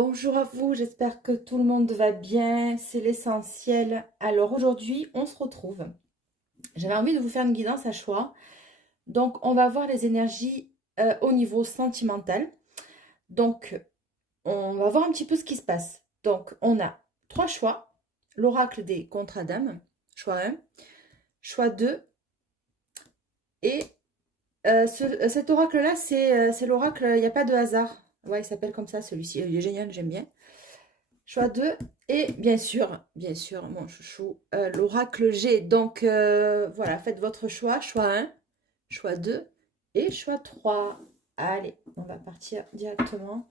Bonjour à vous, j'espère que tout le monde va bien, c'est l'essentiel. Alors aujourd'hui, on se retrouve. J'avais envie de vous faire une guidance à choix. Donc on va voir les énergies au niveau sentimental. Donc on va voir un petit peu ce qui se passe. Donc on a trois choix. L'oracle des contrats d'âme, choix un, choix 2 et cet oracle-là, c'est l'oracle, il n'y a pas de hasard. Ouais, il s'appelle comme ça celui-ci, il est génial, j'aime bien. Choix 2 et bien sûr, mon chouchou, l'oracle G. Donc voilà, faites votre choix. Choix un, choix 2 et choix 3. Allez, on va partir directement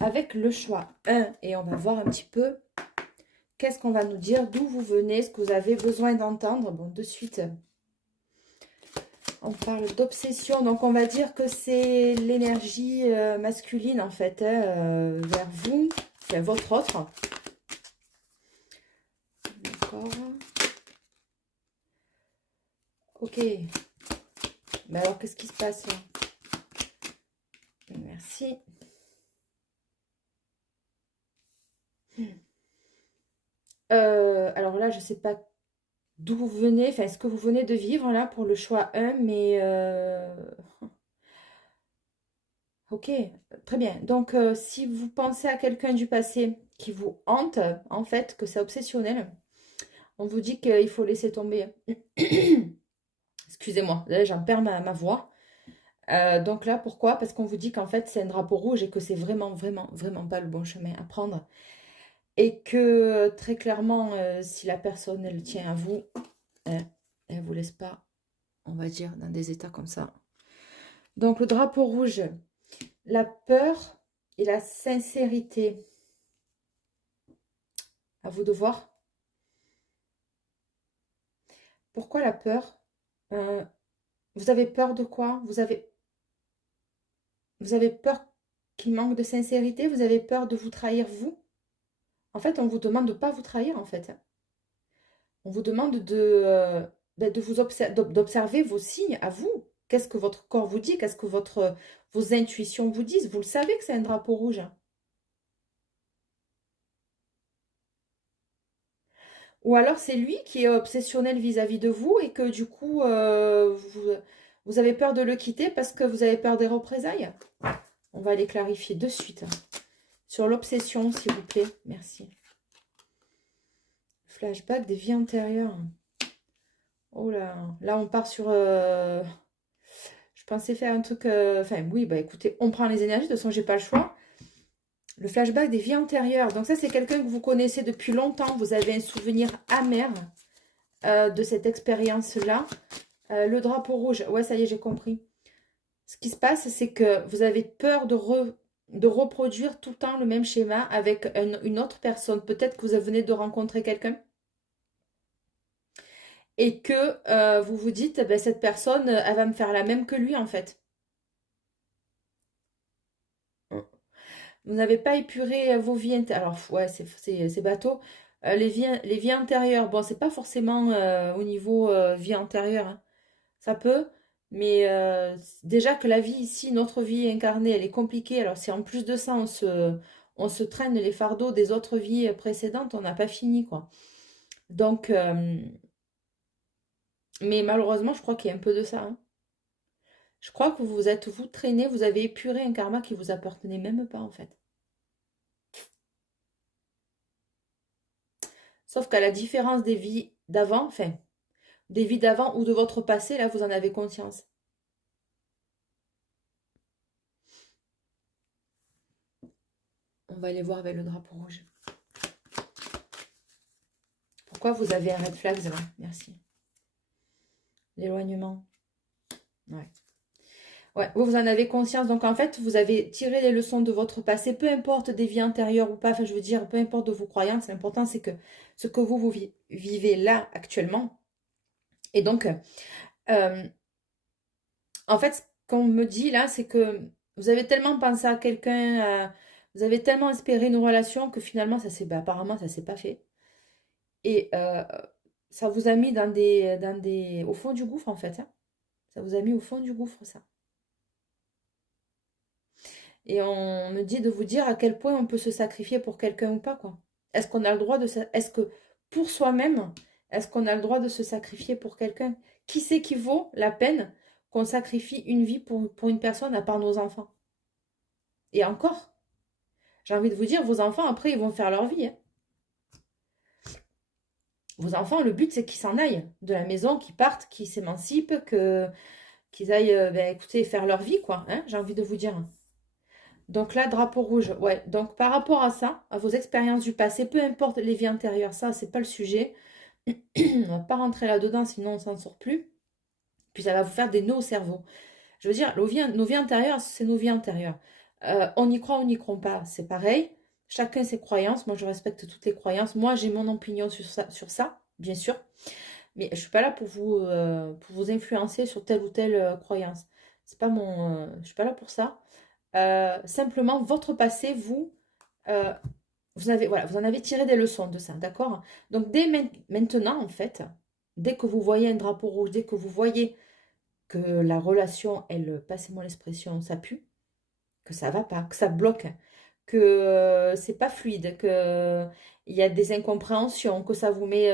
avec le choix un et on va voir un petit peu qu'est-ce qu'on va nous dire, d'où vous venez, ce que vous avez besoin d'entendre. Bon, de suite, on parle d'obsession. Donc on va dire que c'est l'énergie masculine en fait, hein, vers vous, c'est votre autre. D'accord. Ok. Mais alors, qu'est-ce qui se passe là? Merci. Alors là, je ne sais pas d'où vous venez, enfin, ce que vous venez de vivre là pour le choix un, mais ok, très bien. Donc, si vous pensez à quelqu'un du passé qui vous hante, en fait, que c'est obsessionnel, on vous dit qu'il faut laisser tomber. Excusez-moi, là, j'en perds ma voix. Donc là, pourquoi? Parce qu'on vous dit qu'en fait, c'est un drapeau rouge et que c'est vraiment, vraiment, vraiment pas le bon chemin à prendre. Et que très clairement, si la personne, elle tient à vous, elle ne vous laisse pas, on va dire, dans des états comme ça. Donc le drapeau rouge, la peur et la sincérité. À vous de voir. Pourquoi la peur? Euh, Vous avez peur de quoi? Vous avez peur qu'il manque de sincérité? Vous avez peur de vous trahir vous? En fait, on vous demande de ne pas vous trahir, en fait. On vous demande de vous d'observer vos signes à vous. Qu'est-ce que votre corps vous dit? Qu'est-ce que vos intuitions vous disent? Vous le savez que c'est un drapeau rouge. Ou alors c'est lui qui est obsessionnel vis-à-vis de vous et que du coup, vous avez peur de le quitter parce que vous avez peur des représailles. On va les clarifier de suite. Sur l'obsession, s'il vous plaît. Merci. Flashback des vies antérieures. Oh là, là on part sur... je pensais faire un truc... Enfin oui, bah écoutez, on prend les énergies, de toute façon j'ai pas le choix. Le flashback des vies antérieures. Donc ça c'est quelqu'un que vous connaissez depuis longtemps. Vous avez un souvenir amer de cette expérience-là. Le drapeau rouge, ouais ça y est j'ai compris. Ce qui se passe c'est que vous avez peur de reproduire tout le temps le même schéma avec une autre personne. Peut-être que vous venez de rencontrer quelqu'un et que vous vous dites, ben, cette personne, elle va me faire la même que lui en fait. Vous n'avez pas épuré vos vies antérieures. Alors, ouais, c'est bateau. Les vies antérieures, bon, c'est pas forcément au niveau vie antérieure, hein. Ça peut, mais déjà que la vie ici, notre vie incarnée, elle est compliquée. Alors, si en plus de ça, on se traîne les fardeaux des autres vies précédentes, on n'a pas fini, quoi. Donc, mais malheureusement, je crois qu'il y a un peu de ça, hein. Je crois que vous êtes, vous traînez, vous avez épuré un karma qui vous appartenait même pas, en fait. Sauf qu'à la différence des vies d'avant, enfin, des vies d'avant ou de votre passé, là, vous en avez conscience. On va aller voir avec le drapeau rouge. Pourquoi vous avez un red flag là? Merci. L'éloignement. Ouais. Ouais, vous en avez conscience. Donc, en fait, vous avez tiré les leçons de votre passé, peu importe des vies antérieures ou pas. Enfin, je veux dire, peu importe de vos croyances. L'important, c'est que ce que vous vivez là, actuellement. Et donc, en fait, ce qu'on me dit là, c'est que vous avez tellement pensé à quelqu'un, vous avez tellement espéré une relation que finalement, apparemment, ça s'est pas fait. Et ça vous a mis au fond du gouffre, en fait, hein. Ça vous a mis au fond du gouffre, ça. Et on me dit de vous dire à quel point on peut se sacrifier pour quelqu'un ou pas, quoi. Est-ce qu'on a le droit de... Est-ce que pour soi-même, est-ce qu'on a le droit de se sacrifier pour quelqu'un? Qui c'est qui vaut la peine qu'on sacrifie une vie pour une personne à part nos enfants? Et encore, j'ai envie de vous dire, vos enfants, après, ils vont faire leur vie, hein. Vos enfants, le but, c'est qu'ils s'en aillent de la maison, qu'ils partent, qu'ils s'émancipent, qu'ils aillent, ben, écoutez, faire leur vie, quoi, hein, j'ai envie de vous dire. Donc là, drapeau rouge, ouais. Donc par rapport à ça, à vos expériences du passé, peu importe les vies antérieures, ça, c'est pas le sujet. On va pas rentrer là-dedans, sinon on s'en sort plus. Puis ça va vous faire des nœuds au cerveau. Je veux dire, nos vies antérieures, c'est nos vies antérieures. On y croit, on n'y croit pas, c'est pareil. Chacun ses croyances. Moi, je respecte toutes les croyances. Moi, j'ai mon opinion sur ça, bien sûr. Mais je suis pas là pour vous influencer sur telle ou telle croyance. C'est pas je suis pas là pour ça. Simplement, votre passé, euh, voilà, vous en avez tiré des leçons de ça, d'accord? Donc, dès maintenant, en fait, dès que vous voyez un drapeau rouge, dès que vous voyez que la relation, elle, passez-moi l'expression, ça pue, que ça va pas, que ça bloque, que c'est pas fluide, que il y a des incompréhensions, que ça vous met,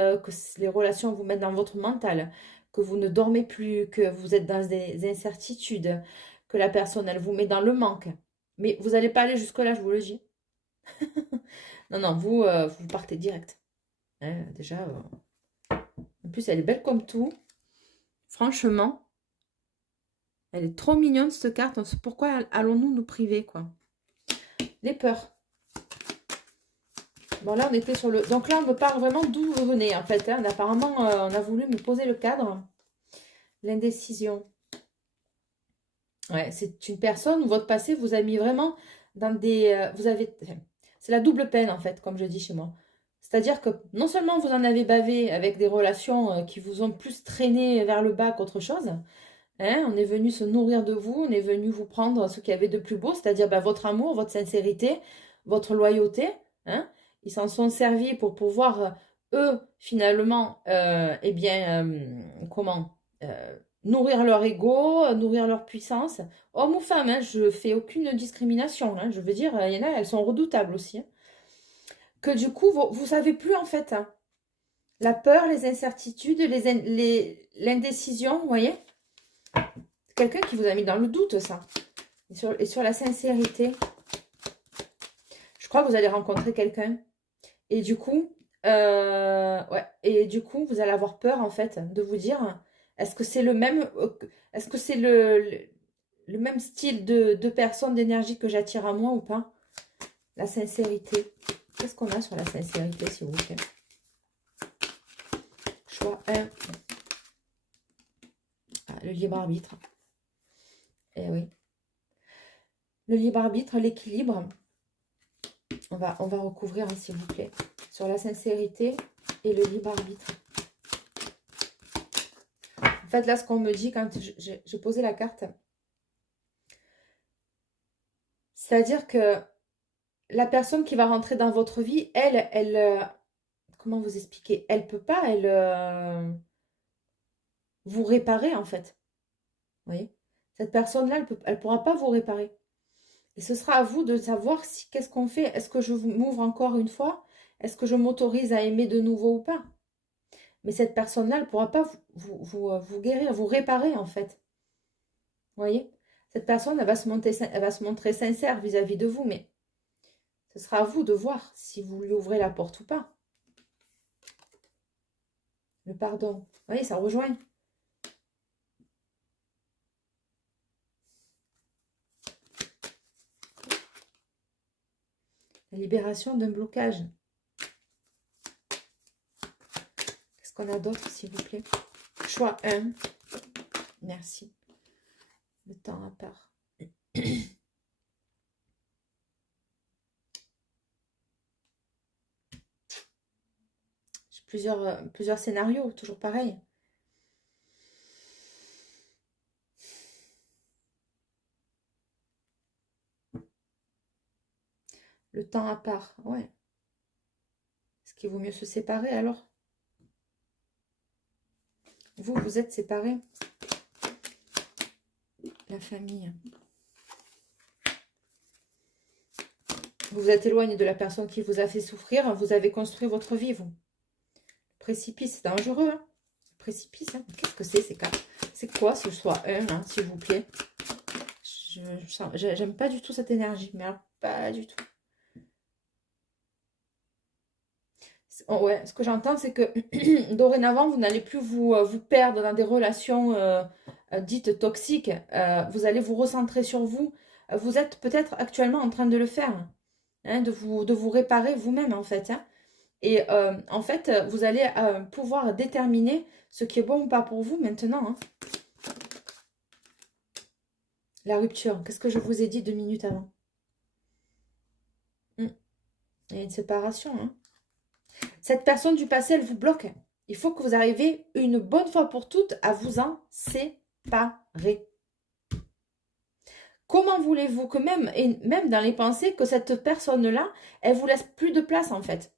les relations vous mettent dans votre mental, que vous ne dormez plus, que vous êtes dans des incertitudes, que la personne, elle vous met dans le manque. Mais vous n'allez pas aller jusque-là, je vous le dis. Non, non, vous partez direct. Hein, déjà, en plus, elle est belle comme tout. Franchement, elle est trop mignonne, cette carte. Pourquoi allons-nous nous priver, quoi? Les peurs. Bon, là, on était sur le... Donc là, on me parle vraiment d'où vous venez, en fait, hein. Apparemment, on a voulu me poser le cadre. L'indécision. Ouais, c'est une personne où votre passé vous a mis vraiment dans des... vous avez... C'est la double peine, en fait, comme je dis chez moi. C'est-à-dire que non seulement vous en avez bavé avec des relations qui vous ont plus traîné vers le bas qu'autre chose, hein, on est venu se nourrir de vous, on est venu vous prendre ce qu'il y avait de plus beau, c'est-à-dire ben, votre amour, votre sincérité, votre loyauté, hein. Ils s'en sont servis pour pouvoir, eux, finalement, eh bien, comment nourrir leur ego, nourrir leur puissance. Homme ou femme, hein, je fais aucune discrimination, hein. Je veux dire, il y en a, elles sont redoutables aussi, hein. Que du coup, vous savez plus en fait, hein. La peur, les incertitudes, l'indécision, vous voyez? C'est quelqu'un qui vous a mis dans le doute, ça. Et sur la sincérité. Je crois que vous allez rencontrer quelqu'un. Et du coup, ouais. Et du coup, vous allez avoir peur, en fait, de vous dire, est-ce que c'est le même, est-ce que c'est le même style de personne, d'énergie que j'attire à moi ou pas? La sincérité. Qu'est-ce qu'on a sur la sincérité, s'il vous plaît? Choix 1. Ah, le libre arbitre. Eh oui. Le libre arbitre, l'équilibre. On va recouvrir, hein, s'il vous plaît. Sur la sincérité et le libre arbitre. En fait, là, ce qu'on me dit quand j'ai posé la carte, c'est-à-dire que la personne qui va rentrer dans votre vie, comment vous expliquer? Elle peut pas, vous réparer, en fait. Vous voyez? Cette personne-là, elle pourra pas vous réparer. Et ce sera à vous de savoir si qu'est-ce qu'on fait. Est-ce que je m'ouvre encore une fois? Est-ce que je m'autorise à aimer de nouveau ou pas? Mais cette personne-là, elle ne pourra pas vous guérir, vous réparer en fait. Vous voyez? Cette personne, elle va se montrer sincère vis-à-vis de vous, mais ce sera à vous de voir si vous lui ouvrez la porte ou pas. Le pardon. Vous voyez, ça rejoint. La libération d'un blocage. Qu'est-ce qu'on a d'autre, s'il vous plaît? Choix 1. Merci. Le temps à part. J'ai plusieurs scénarios, toujours pareil. Le temps à part, ouais. Est-ce qu'il vaut mieux se séparer alors? Vous êtes séparés? La famille. Vous vous êtes éloigné de la personne qui vous a fait souffrir. Vous avez construit votre vie, vous. Précipice, c'est dangereux. Hein. Précipice, hein. Qu'est-ce que c'est ces cartes? C'est quoi ce soit un, hein, s'il vous plaît? J'aime pas du tout cette énergie, mais alors, pas du tout. Ouais, ce que j'entends, c'est que dorénavant, vous n'allez plus vous perdre dans des relations dites toxiques. Vous allez vous recentrer sur vous. Vous êtes peut-être actuellement en train de le faire, hein, de vous réparer vous-même, en fait. Hein. Et en fait, vous allez pouvoir déterminer ce qui est bon ou pas pour vous maintenant. Hein. La rupture, qu'est-ce que je vous ai dit 2 minutes avant? Il y a une séparation. Hein. Cette personne du passé, elle vous bloque. Il faut que vous arriviez une bonne fois pour toutes à vous en séparer. Comment voulez-vous que même, et même dans les pensées, que cette personne-là, elle vous laisse plus de place en fait?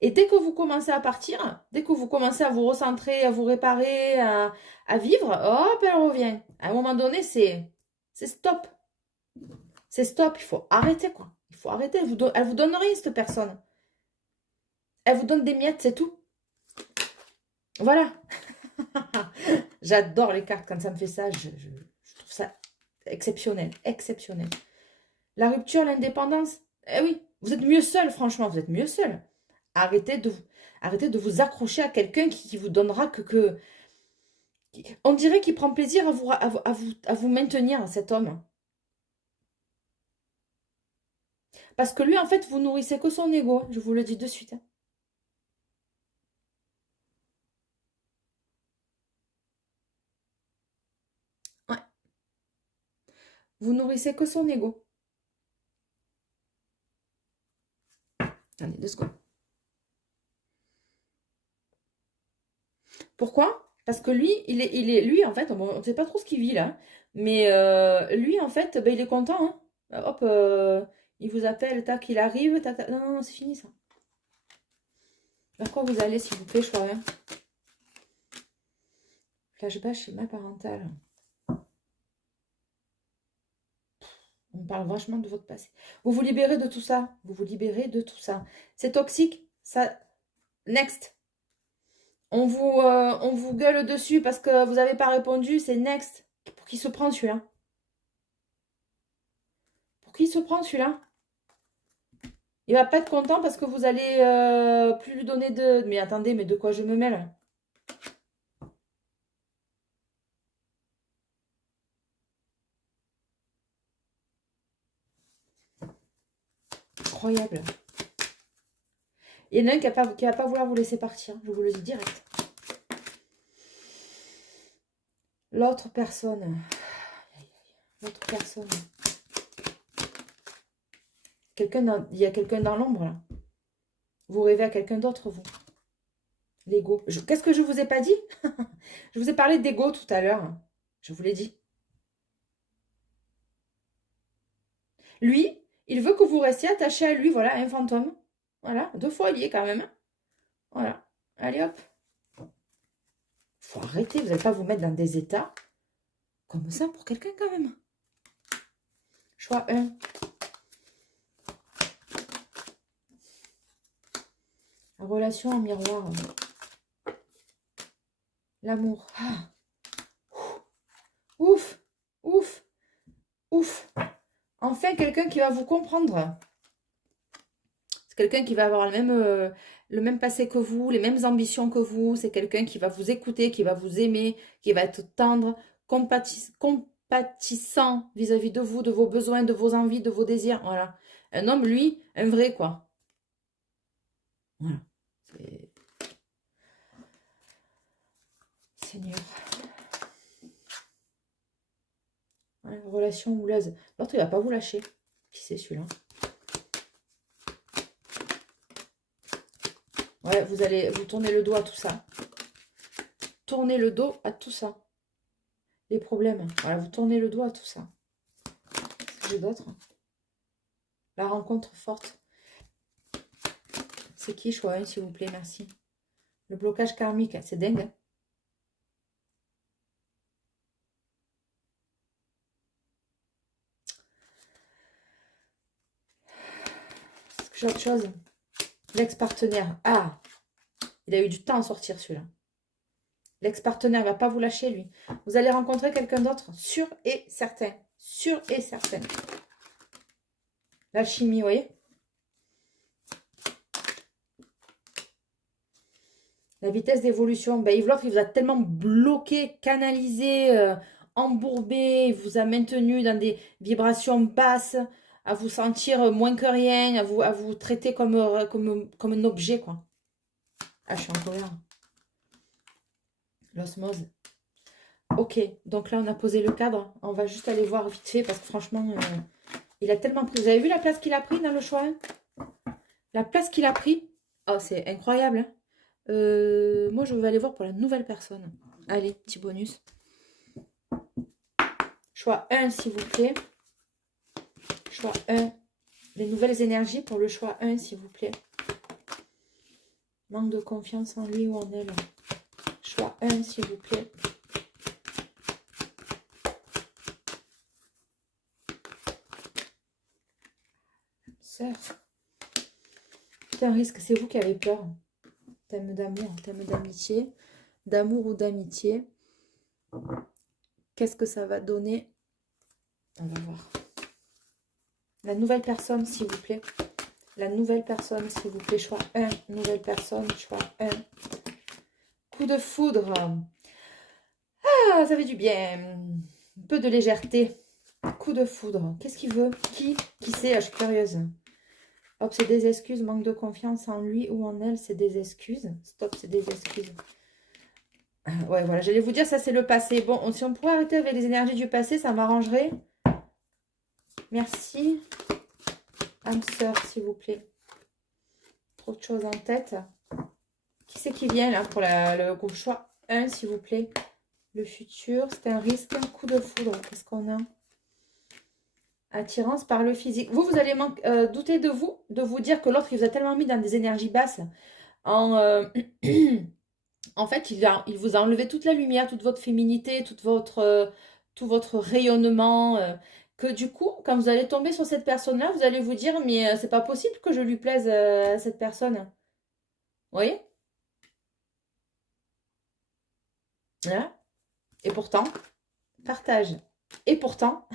Et dès que vous commencez à partir, dès que vous commencez à vous recentrer, à vous réparer, à vivre, hop, elle revient. À un moment donné, c'est stop. C'est stop, il faut arrêter quoi. Il faut arrêter, elle vous donne rien cette personne. Elle vous donne des miettes, c'est tout. Voilà. J'adore les cartes quand ça me fait ça. Je trouve ça exceptionnel. Exceptionnel. La rupture, l'indépendance. Eh oui, vous êtes mieux seul, franchement. Vous êtes mieux seul. Arrêtez de vous accrocher à quelqu'un qui vous donnera que... On dirait qu'il prend plaisir à vous maintenir, cet homme. Parce que lui, en fait, vous nourrissez que son ego. Je vous le dis de suite. Ouais. Vous nourrissez que son ego. Attendez 2 secondes. Pourquoi? Parce que lui, lui, en fait, on ne sait pas trop ce qu'il vit là. Mais lui, en fait, ben, il est content. Hein. Hop, il vous appelle, tac, il arrive, tac, tac. Non, non, non, c'est fini ça. Vers quoi vous allez, s'il vous plaît, je vois rien. Flashback schéma parental. On parle vachement de votre passé. Vous vous libérez de tout ça. Vous vous libérez de tout ça. C'est toxique. Ça. Next. On vous gueule dessus parce que vous n'avez pas répondu. C'est next. Pour qui se prend celui-là? Pour qui se prend celui-là? Il va pas être content parce que vous allez plus lui donner de... Mais attendez, mais de quoi je me mêle? Incroyable. Il y en a un qui va pas vouloir vous laisser partir. Je vous le dis direct. L'autre personne. L'autre personne. Il y a quelqu'un dans l'ombre là. Vous rêvez à quelqu'un d'autre, vous. L'ego. Qu'est-ce que je vous ai pas dit? Je vous ai parlé d'ego tout à l'heure. Je vous l'ai dit. Lui, il veut que vous restiez attaché à lui, voilà, un fantôme. Voilà, 2 fois il y est quand même. Voilà. Allez hop. Faut arrêter, vous n'allez pas vous mettre dans des états comme ça pour quelqu'un quand même. Choix 1. La relation en miroir. L'amour. Ah. Ouf, ouf, ouf. Enfin, quelqu'un qui va vous comprendre. C'est quelqu'un qui va avoir le même passé que vous, les mêmes ambitions que vous. C'est quelqu'un qui va vous écouter, qui va vous aimer, qui va être tendre, compatissant vis-à-vis de vous, de vos besoins, de vos envies, de vos désirs. Voilà. Un homme, lui, un vrai, quoi. Voilà. Seigneur. Ouais, relation houleuse. L'autre, il va pas vous lâcher. Qui c'est celui-là? Ouais, vous tournez le dos à tout ça. Tournez le dos à tout ça. Les problèmes. Voilà, vous tournez le dos à tout ça. Qu'est-ce que j'ai d'autre? La rencontre forte. C'est qui, choix 1, s'il vous plaît, merci. Le blocage karmique, c'est dingue. Hein. J'ai autre chose. L'ex-partenaire. Ah, il a eu du temps à sortir celui-là. L'ex-partenaire ne va pas vous lâcher, lui. Vous allez rencontrer quelqu'un d'autre, sûr et certain. Sûr et certain. L'alchimie, vous voyez? La vitesse d'évolution. Ben, Yves l'autre, il vous a tellement bloqué, canalisé, embourbé, il vous a maintenu dans des vibrations basses, à vous sentir moins que rien, à vous traiter comme un objet, quoi. Ah, je suis en colère. L'osmose. Ok, donc là, on a posé le cadre. On va juste aller voir vite fait, parce que franchement, il a tellement pris. Vous avez vu la place qu'il a pris dans le choix, hein? La place qu'il a pris. Oh, c'est incroyable, hein. Moi, je vais aller voir pour la nouvelle personne. Allez, petit bonus. Choix 1, s'il vous plaît. Choix 1. Les nouvelles énergies pour le choix 1, s'il vous plaît. Manque de confiance en lui ou en elle. Choix 1, s'il vous plaît. Sœur. C'est un risque, c'est vous qui avez peur. Thème d'amour, thème d'amitié. D'amour ou d'amitié. Qu'est-ce que ça va donner? On va voir. La nouvelle personne, s'il vous plaît. La nouvelle personne, s'il vous plaît. Choix 1. Nouvelle personne, choix 1. Coup de foudre. Ah, ça fait du bien. Un peu de légèreté. Coup de foudre. Qu'est-ce qu'il veut? Qui sait? Je suis curieuse. Hop, c'est des excuses. Manque de confiance en lui ou en elle. C'est des excuses. Stop, c'est des excuses. Ouais, voilà. J'allais vous dire, ça, c'est le passé. Bon, si on pouvait arrêter avec les énergies du passé, ça m'arrangerait. Merci. Âme sœur, s'il vous plaît. Trop de choses en tête. Qui c'est qui vient, là, pour le groupe choix 1, s'il vous plaît? Le futur, c'est un risque. Un coup de foudre. Qu'est-ce qu'on a? Attirance par le physique. Vous allez douter de vous dire que l'autre, il vous a tellement mis dans des énergies basses. En fait, il vous a enlevé toute la lumière, toute votre féminité, tout votre rayonnement. Que du coup, quand vous allez tomber sur cette personne-là, vous allez vous dire, mais c'est pas possible que je lui plaise à cette personne. Vous voyez? Hein? Et pourtant, partage. Et pourtant,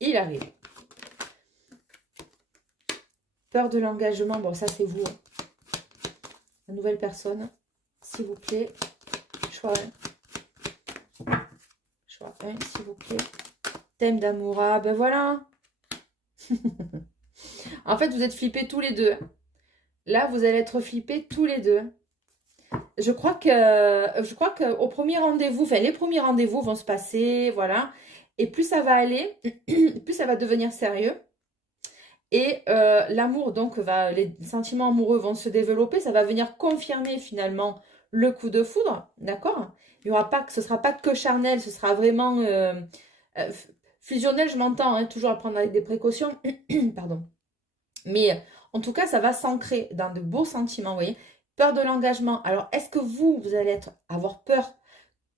il arrive. Peur de l'engagement, bon, ça c'est vous. La nouvelle personne, s'il vous plaît. Choix 1. Choix 1, s'il vous plaît. Thème d'amour, ah ben voilà. En fait, vous êtes flippés tous les deux. Là, vous allez être flippés tous les deux. Je crois qu'au premier rendez-vous, enfin les premiers rendez-vous vont se passer, voilà. Et plus ça va aller, plus ça va devenir sérieux. Et l'amour, donc, les sentiments amoureux vont se développer. Ça va venir confirmer finalement le coup de foudre, d'accord? Il y aura pas, ce ne sera pas que charnel, ce sera vraiment fusionnel, je m'entends, hein, toujours à prendre avec des précautions. Pardon. Mais en tout cas, ça va s'ancrer dans de beaux sentiments, vous voyez. Peur de l'engagement. Alors, est-ce que vous allez avoir peur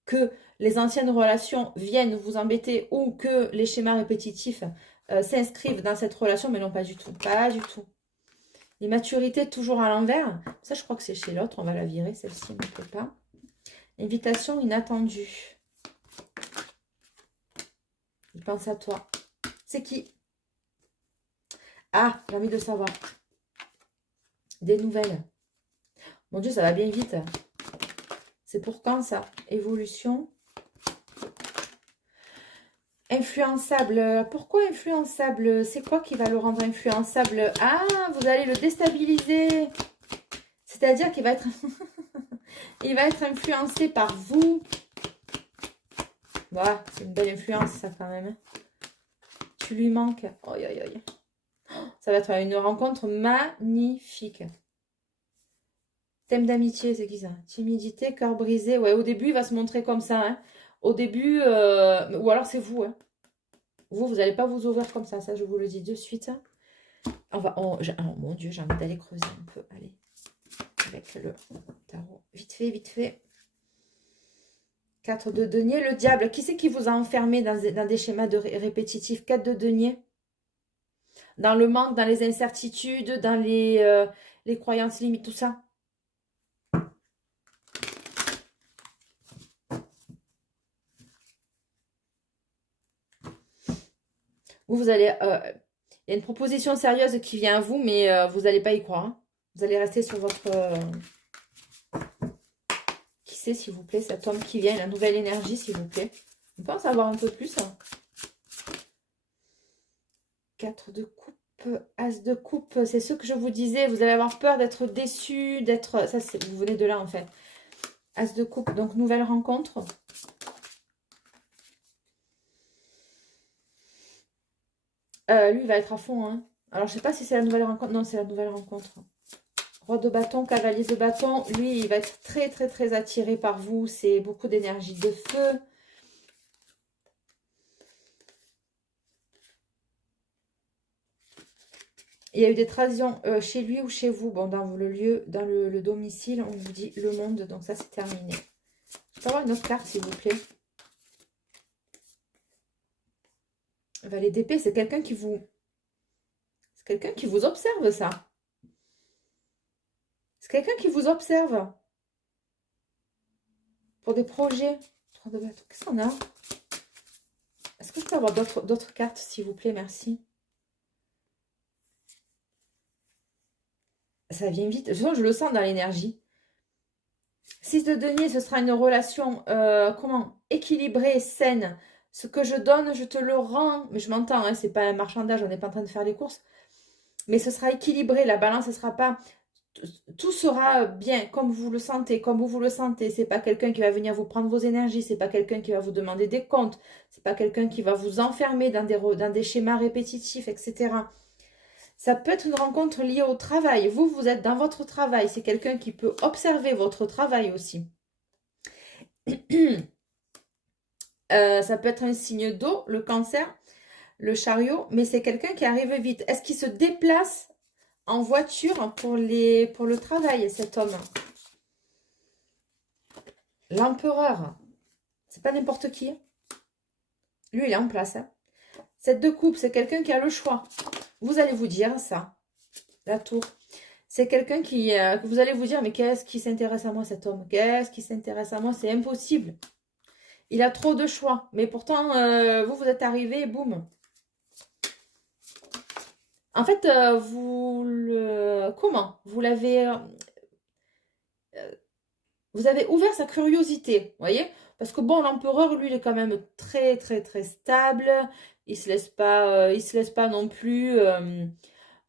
que les anciennes relations viennent vous embêter ou que les schémas répétitifs s'inscrivent dans cette relation? Mais non, pas du tout. Pas du tout. L'immaturité toujours à l'envers. Ça, je crois que c'est chez l'autre. On va la virer. Celle-ci ne peut pas. Invitation inattendue. Il pense à toi. C'est qui? Ah, j'ai envie de savoir. Des nouvelles. Mon Dieu, ça va bien vite. C'est pour quand ça? Évolution. Influençable. Pourquoi influençable? C'est quoi qui va le rendre influençable? Ah, vous allez le déstabiliser. C'est-à-dire qu'il va être... il va être influencé par vous. Voilà, c'est une belle influence ça quand même. Tu lui manques. Oh, aïe, aïe, aïe. Ça va être une rencontre magnifique. Thème d'amitié, c'est qui ça? Timidité, cœur brisé. Ouais, au début, il va se montrer comme ça. Hein. Au début, ou alors c'est vous. Hein. Vous n'allez pas vous ouvrir comme ça. Ça, je vous le dis de suite. Oh, mon Dieu, j'ai envie d'aller creuser un peu. Allez, avec le tarot. Vite fait, vite fait. 4 de denier, le diable. Qui c'est qui vous a enfermé dans des schémas répétitifs? 4 de denier. dans le manque, dans les incertitudes, dans les croyances limites, tout ça. Vous allez... il y a une proposition sérieuse qui vient à vous, mais vous n'allez pas y croire. Hein. Vous allez rester sur votre... Qui c'est, s'il vous plaît, cet homme qui vient, la nouvelle énergie, s'il vous plaît. On peut en savoir un peu plus. Hein. 4 de coupe, As de coupe, c'est ce que je vous disais. Vous allez avoir peur d'être déçu, d'être... Ça, vous venez de là, en fait. As de coupe, donc nouvelle rencontre. Lui, il va être à fond. Hein. Alors, je sais pas si c'est la nouvelle rencontre. Non, c'est la nouvelle rencontre. Roi de bâton, cavalier de bâton. Lui, il va être très, très, très attiré par vous. C'est beaucoup d'énergie de feu. Il y a eu des trahisons chez lui ou chez vous. Bon, dans le lieu, dans le domicile, on vous dit le monde. Donc, ça, c'est terminé. Je peux avoir une autre carte, s'il vous plaît. Valet d'épée, c'est quelqu'un qui vous... C'est quelqu'un qui vous observe, ça. C'est quelqu'un qui vous observe. Pour des projets. 3 de bâton. Qu'est-ce qu'on a? Est-ce que je peux avoir d'autres cartes, s'il vous plaît? Merci. Ça vient vite. Je le sens dans l'énergie. 6 de denier, ce sera une relation équilibrée, saine. Ce que je donne, je te le rends. Mais je m'entends, hein, c'est pas un marchandage, on n'est pas en train de faire les courses. Mais ce sera équilibré, la balance, ce sera pas... Tout sera bien, comme vous le sentez, comme vous le sentez. C'est pas quelqu'un qui va venir vous prendre vos énergies, c'est pas quelqu'un qui va vous demander des comptes, c'est pas quelqu'un qui va vous enfermer dans des schémas répétitifs, etc. Ça peut être une rencontre liée au travail. Vous êtes dans votre travail. C'est quelqu'un qui peut observer votre travail aussi. Ça peut être un signe d'eau, le cancer, le chariot, mais c'est quelqu'un qui arrive vite. Est-ce qu'il se déplace en voiture pour le travail, cet homme? L'empereur. C'est pas n'importe qui. Lui, il est en place. Hein. 7 de coupe, c'est quelqu'un qui a le choix. Vous allez vous dire ça. La tour. C'est quelqu'un qui... vous allez vous dire, mais qu'est-ce qui s'intéresse à moi, cet homme? Qu'est-ce qui s'intéresse à moi? C'est impossible. Il a trop de choix. Mais pourtant, vous êtes arrivé, boum. En fait, comment? Vous avez ouvert sa curiosité, vous voyez? Parce que bon, l'empereur, lui, il est quand même très, très, très stable. Il se laisse pas non plus,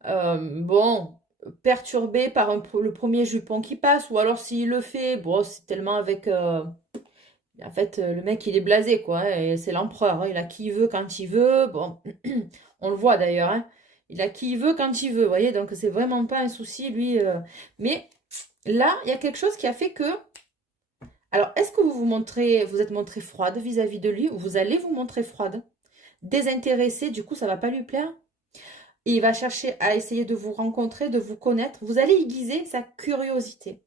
bon, perturbé par le premier jupon qui passe. Ou alors, s'il le fait, bon, c'est tellement avec... en fait, le mec, il est blasé, quoi. Hein, et c'est l'empereur. Hein, il a qui il veut quand il veut. Bon, on le voit d'ailleurs. Hein, il a qui il veut quand il veut, vous voyez? Donc, c'est vraiment pas un souci, lui. Mais là, il y a quelque chose qui a fait que... Alors, est-ce que vous êtes montré froide vis-à-vis de lui ou vous allez vous montrer froide? Désintéressé, du coup, ça va pas lui plaire. Et il va chercher à essayer de vous rencontrer, de vous connaître. Vous allez aiguiser sa curiosité.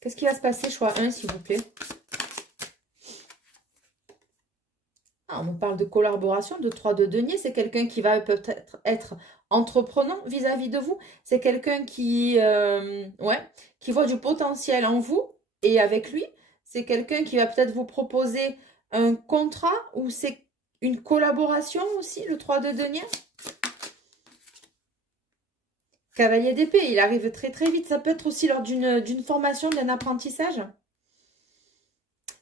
Qu'est-ce qui va se passer? Choix 1, s'il vous plaît. Ah, on me parle de collaboration, de 3 de denier. C'est quelqu'un qui va peut-être être entreprenant vis-à-vis de vous. C'est quelqu'un qui voit du potentiel en vous et avec lui. C'est quelqu'un qui va peut-être vous proposer un contrat ou c'est une collaboration aussi, le 3 de denier. Cavalier d'épée, il arrive très très vite. Ça peut être aussi lors d'une formation, d'un apprentissage.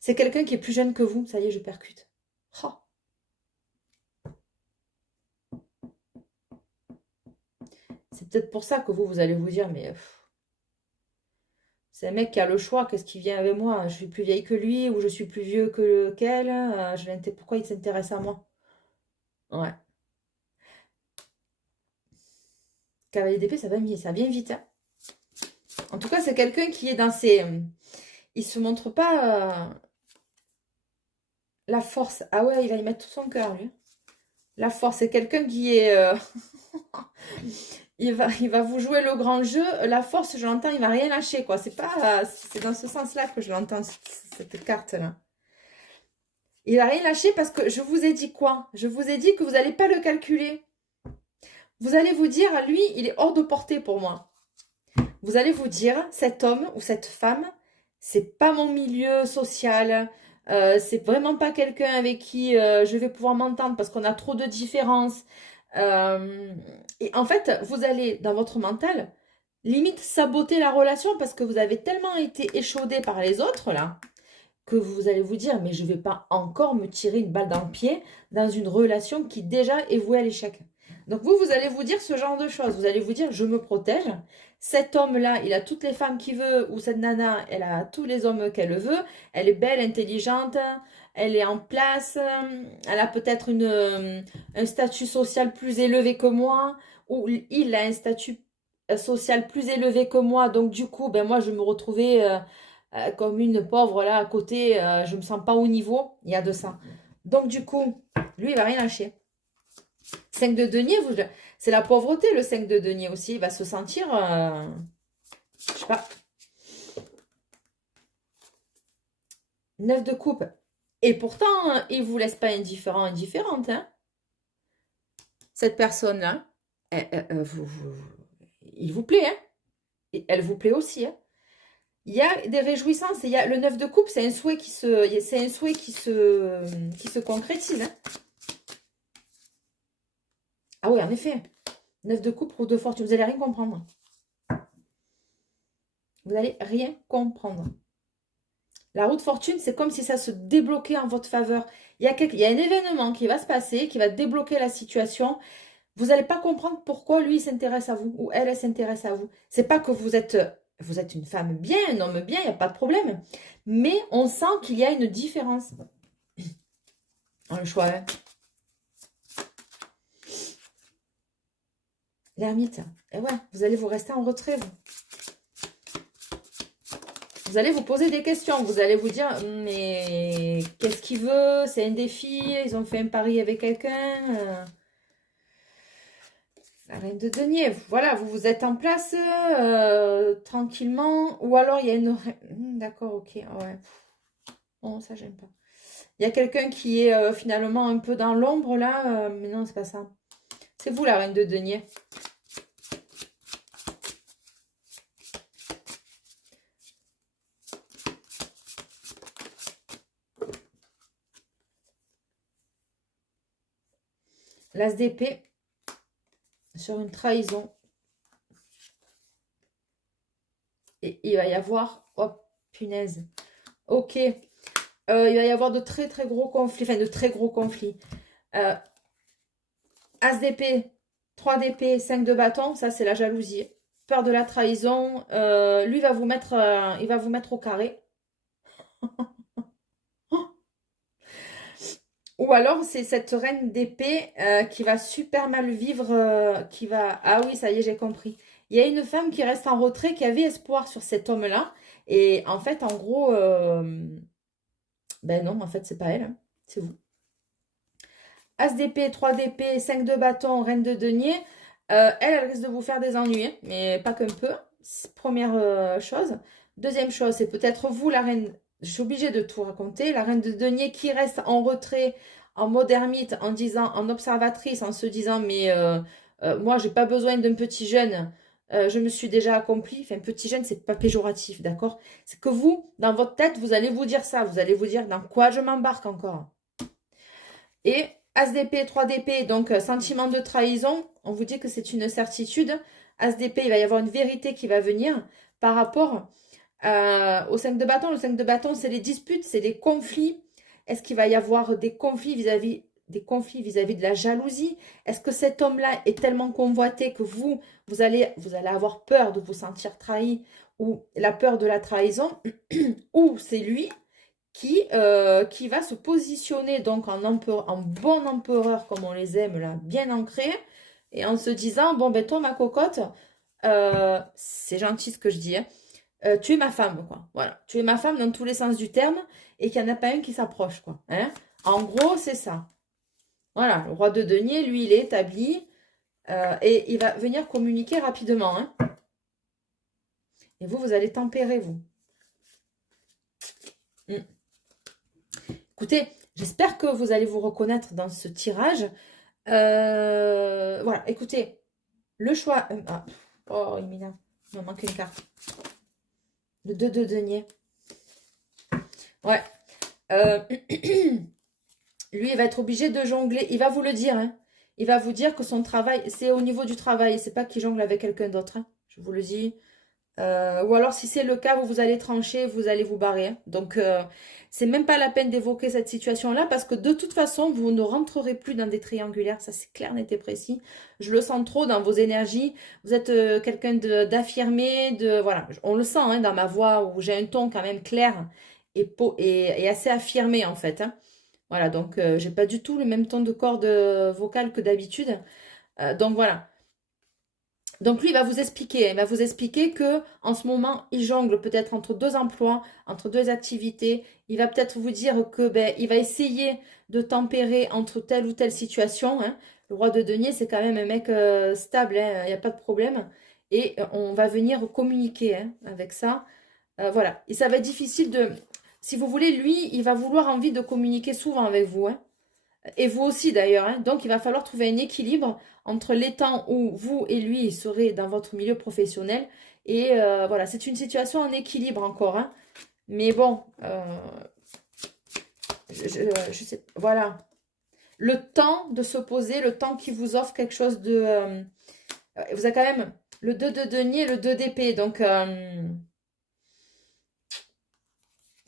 C'est quelqu'un qui est plus jeune que vous. Ça y est, je percute. Oh. C'est peut-être pour ça que vous allez vous dire, mais c'est un mec qui a le choix. Qu'est-ce qui vient avec moi? Je suis plus vieille que lui ou je suis plus vieux qu'elle. Pourquoi il s'intéresse à moi? Ouais. Cavalier d'épée, ça vient vite. Hein. En tout cas, c'est quelqu'un qui est dans ses... il se montre pas la force. Ah ouais, il va y mettre tout son cœur, lui. La force, c'est quelqu'un qui est... il va vous jouer le grand jeu. La force, je l'entends, il va rien lâcher, quoi. C'est dans ce sens-là que je l'entends, cette carte-là. Il va rien lâcher parce que je vous ai dit quoi? Je vous ai dit que vous n'allez pas le calculer. Vous allez vous dire, lui, il est hors de portée pour moi. Vous allez vous dire, cet homme ou cette femme, c'est pas mon milieu social. C'est vraiment pas quelqu'un avec qui je vais pouvoir m'entendre parce qu'on a trop de différences. Et en fait, vous allez, dans votre mental, limite saboter la relation parce que vous avez tellement été échaudé par les autres, là, que vous allez vous dire, mais je ne vais pas encore me tirer une balle dans le pied dans une relation qui déjà est vouée à l'échec. Donc vous allez vous dire ce genre de choses. Vous allez vous dire, je me protège. Cet homme-là, il a toutes les femmes qu'il veut, ou cette nana, elle a tous les hommes qu'elle veut. Elle est belle, intelligente, elle est en place, elle a peut-être un statut social plus élevé que moi, ou il a un statut social plus élevé que moi. Donc du coup, ben moi, je me retrouvais comme une pauvre là à côté, je me sens pas au niveau, il y a de ça. Donc du coup, lui, il va rien lâcher. 5 de denier, c'est la pauvreté le 5 de denier aussi, il va se sentir, je sais pas, 9 de coupe. Et pourtant, il vous laisse pas indifférente, hein. Cette personne-là, il vous plaît, hein. Et elle vous plaît aussi, hein. Il y a des réjouissances. Il y a le 9 de coupe, c'est un souhait qui se concrétise, hein. Ah oui, en effet. 9 de coupe, roue de fortune. Vous n'allez rien comprendre. Vous n'allez rien comprendre. La roue de fortune, c'est comme si ça se débloquait en votre faveur. Il y a un événement qui va se passer, qui va débloquer la situation. Vous n'allez pas comprendre pourquoi lui s'intéresse à vous ou elle s'intéresse à vous. C'est pas que vous êtes une femme bien, un homme bien, il n'y a pas de problème. Mais on sent qu'il y a une différence dans le choix. Hein. L'ermite. Et ouais, vous allez vous rester en retrait, vous. Vous allez vous poser des questions. Vous allez vous dire, mais qu'est-ce qu'il veut? C'est un défi. Ils ont fait un pari avec quelqu'un. La reine de denier. Voilà, vous vous êtes en place tranquillement. Ou alors, il y a une... D'accord, ok. Ouais. Bon, ça, j'aime pas. Il y a quelqu'un qui est finalement un peu dans l'ombre, là. Mais non, c'est pas ça. C'est vous, la reine de denier. L'as d'épée sur une trahison. Et il va y avoir... Oh, punaise. Ok. Il va y avoir de très très gros conflits. Enfin, de très gros conflits. As d'épée, 3 d'épée, 5 de bâton. Ça, c'est la jalousie. Peur de la trahison. Lui, il va vous mettre au carré. Ou alors, c'est cette reine d'épée qui va super mal vivre, qui va... Ah oui, ça y est, j'ai compris. Il y a une femme qui reste en retrait, qui avait espoir sur cet homme-là. Et en fait, en gros, ben non, en fait, c'est pas elle, hein, c'est vous. As d'épée, 3 d'épée, 5 de bâton, reine de denier. Elle risque de vous faire des ennuis, hein, mais pas qu'un peu. Première chose. Deuxième chose, c'est peut-être vous, la reine. Je suis obligée de tout raconter. La reine de denier qui reste en retrait, en mode ermite, en disant, en observatrice, en se disant, mais moi, j'ai pas besoin d'un petit jeune. Je me suis déjà accompli. Enfin, petit jeune, c'est pas péjoratif, d'accord? C'est que vous, dans votre tête, vous allez vous dire ça. Vous allez vous dire, dans quoi je m'embarque encore? Et As d'épée, 3 d'épée, donc sentiment de trahison, on vous dit que c'est une certitude. As d'épée, il va y avoir une vérité qui va venir par rapport au 5 de bâton. Le 5 de bâton, c'est les disputes, c'est les conflits. Est-ce qu'il va y avoir des conflits vis-à-vis de la jalousie? Est-ce que cet homme-là est tellement convoité que vous allez avoir peur de vous sentir trahi ou la peur de la trahison? Ou c'est lui qui va se positionner donc en bon empereur, comme on les aime là, bien ancré, et en se disant, bon ben toi ma cocotte, c'est gentil ce que je dis, hein, tu es ma femme, quoi. Voilà, tu es ma femme dans tous les sens du terme, et qu'il n'y en a pas un qui s'approche, quoi. Hein. En gros, c'est ça. Voilà, le roi de denier, lui, il est établi, et il va venir communiquer rapidement. Hein. Et vous allez tempérer, vous. Écoutez, J'espère que vous allez vous reconnaître dans ce tirage. Voilà, écoutez, le choix... oh, il m'énerve. Il me manque une carte. Le 2 de denier. Ouais. Lui, il va être obligé de jongler. Il va vous le dire. Hein. Il va vous dire que son travail, c'est au niveau du travail. C'est pas qu'il jongle avec quelqu'un d'autre. Hein. Je vous le dis. Ou alors, si c'est le cas, vous allez trancher, vous allez vous barrer. Hein. Donc, c'est même pas la peine d'évoquer cette situation-là parce que de toute façon, vous ne rentrerez plus dans des triangulaires. Ça, c'est clair, net et précis. Je le sens trop dans vos énergies. Vous êtes quelqu'un d'affirmé, voilà. On le sent hein, dans ma voix où j'ai un ton quand même clair et assez affirmé en fait. Hein. Voilà, donc j'ai pas du tout le même ton de corde vocale que d'habitude. Donc voilà. Donc lui, il va vous expliquer que en ce moment, il jongle peut-être entre deux emplois, entre deux activités. Il va peut-être vous dire que ben, il va essayer de tempérer entre telle ou telle situation. Hein. Le roi de denier, c'est quand même un mec stable, hein, il n'y a pas de problème. Et on va venir communiquer hein, avec ça. Voilà. Et ça va être difficile de... Si vous voulez, lui, il va vouloir envie de communiquer souvent avec vous. Hein. Et vous aussi d'ailleurs. Hein. Donc, il va falloir trouver un équilibre entre les temps où vous et lui serez dans votre milieu professionnel. Et voilà, c'est une situation en équilibre encore. Hein. Mais bon, je sais, voilà. Le temps de se poser, le temps qui vous offre quelque chose de... vous avez quand même le 2 de denier et le 2 d'épée. Donc,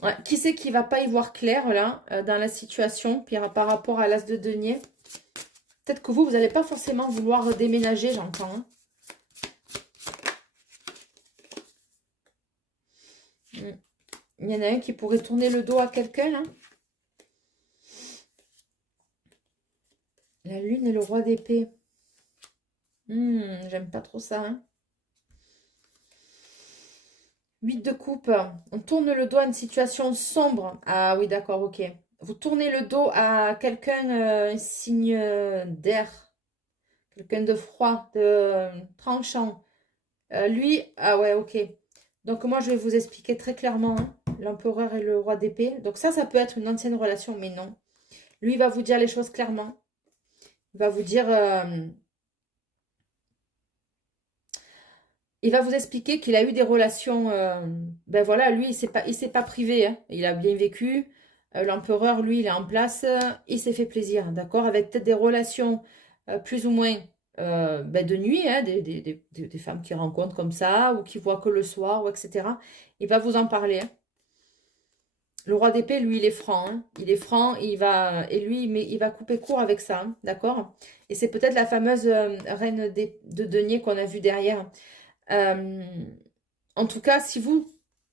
ouais, qui c'est qui va pas y voir clair là, dans la situation par rapport à l'as de denier? Peut-être que vous n'allez pas forcément vouloir déménager, j'entends. Hein. Il y en a un qui pourrait tourner le dos à quelqu'un. Hein. La lune et le roi d'épée. J'aime pas trop ça. Hein. 8 de coupe. On tourne le dos à une situation sombre. Ah oui, d'accord, ok. Vous tournez le dos à quelqu'un, un signe d'air. Quelqu'un de froid, de tranchant. Lui, ah ouais, ok. Donc moi, je vais vous expliquer très clairement hein, l'empereur et le roi d'épée. Donc ça peut être une ancienne relation, mais non. Lui, il va vous dire les choses clairement. Il va vous dire... il va vous expliquer qu'il a eu des relations... ben voilà, lui, il s'est pas privé. Hein. Il a bien vécu. L'empereur, lui, il est en place. Il s'est fait plaisir, d'accord? Avec peut-être des relations plus ou moins ben, de nuit, hein, des femmes qu'il rencontre comme ça, ou qui voit que le soir, ou etc. Il va vous en parler. Hein. Le roi d'épée, lui, il est franc. Hein. Il est franc, et lui, il va couper court avec ça, hein, d'accord? Et c'est peut-être la fameuse reine de denier qu'on a vue derrière. Euh, en tout cas, si vous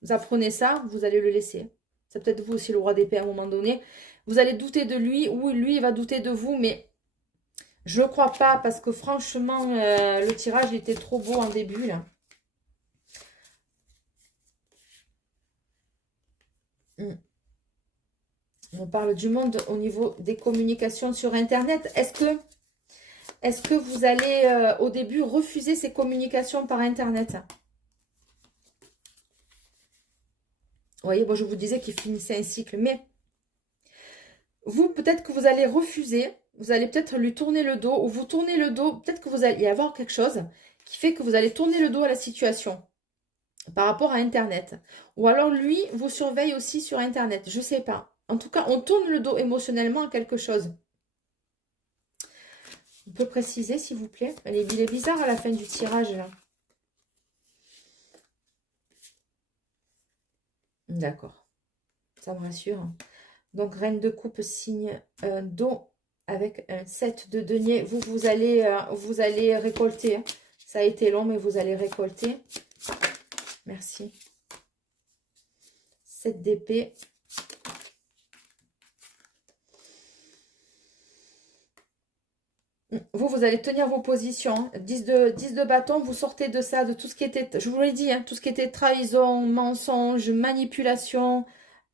apprenez ça, vous allez le laisser. C'est peut-être vous aussi le roi d'épée à un moment donné. Vous allez douter de lui, ou lui, il va douter de vous, mais je ne crois pas, parce que franchement, le tirage, il était trop beau en début, là. On parle du monde au niveau des communications sur Internet. Est-ce que vous allez, au début, refuser ces communications par Internet? Vous voyez, bon, je vous disais qu'il finissait un cycle, mais vous, peut-être que vous allez refuser, vous allez peut-être lui tourner le dos, ou vous tournez le dos, peut-être que vous allez y avoir quelque chose qui fait que vous allez tourner le dos à la situation par rapport à Internet. Ou alors lui vous surveille aussi sur Internet, je ne sais pas. En tout cas, on tourne le dos émotionnellement à quelque chose. On peut préciser, s'il vous plaît? Il est bizarre à la fin du tirage, là. D'accord. Ça me rassure. Donc, reine de coupe, signe d'eau avec un 7 de denier. Vous allez récolter. Hein. Ça a été long, mais vous allez récolter. Merci. 7 d'épée. Vous allez tenir vos positions. 10 de bâton, vous sortez de ça, de tout ce qui était, je vous l'ai dit, hein, tout ce qui était trahison, mensonge, manipulation.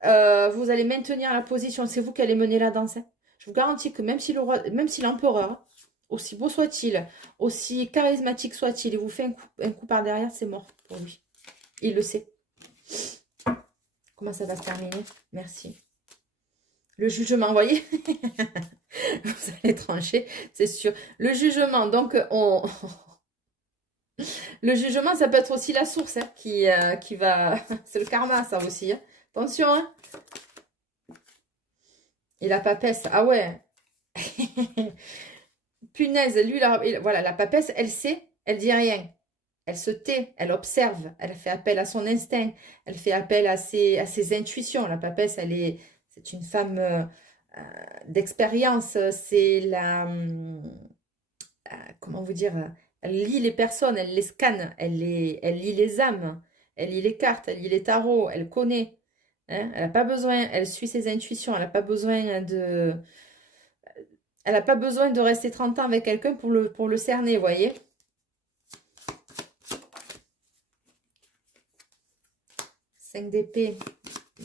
Vous allez maintenir la position. C'est vous qui allez mener la danse. Hein. Je vous garantis que même si même si l'empereur, aussi beau soit-il, aussi charismatique soit-il, il vous fait un coup par derrière, c'est mort pour lui. Il le sait. Comment ça va se terminer? Merci. Le jugement, vous voyez? Vous allez trancher, c'est sûr. Le jugement, donc, le jugement, ça peut être aussi la source hein, qui va... C'est le karma, ça aussi. Hein. Attention, hein. Et la papesse, ah ouais. Punaise, lui, voilà, la papesse, elle sait, elle dit rien. Elle se tait, elle observe, elle fait appel à son instinct, elle fait appel à ses intuitions. La papesse, c'est une femme d'expérience. C'est comment vous dire, elle lit les personnes, elle les scanne, elle lit les âmes, elle lit les cartes, elle lit les tarots, elle connaît. Hein, elle n'a pas besoin, elle suit ses intuitions, elle n'a pas besoin de rester 30 ans avec quelqu'un pour le cerner, vous voyez. 5 d'épée,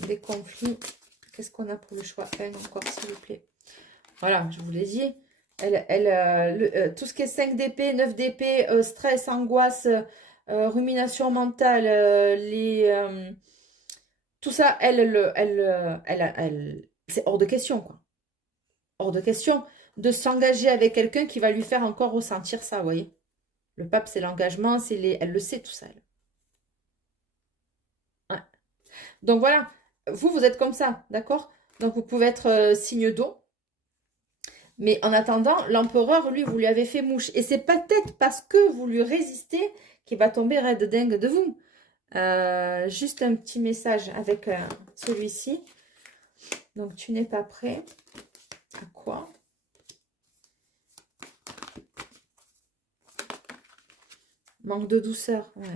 des conflits. Qu'est-ce qu'on a pour le choix 1 encore, s'il vous plaît. Voilà, je vous l'ai dit. Tout ce qui est 5 d'épée, 9 d'épée, stress, angoisse, rumination mentale, tout ça, c'est hors de question, quoi. Hors de question de s'engager avec quelqu'un qui va lui faire encore ressentir ça, vous voyez. Le pape, c'est l'engagement, elle le sait tout ça. Elle. Ouais. Donc voilà, vous êtes comme ça, d'accord? Donc vous pouvez être signe d'eau. Mais en attendant, l'empereur, lui, vous lui avez fait mouche. Et c'est peut-être parce que vous lui résistez qu'il va tomber raide dingue de vous. Juste un petit message avec celui-ci. Donc, tu n'es pas prêt. À quoi? Manque de douceur. Ouais.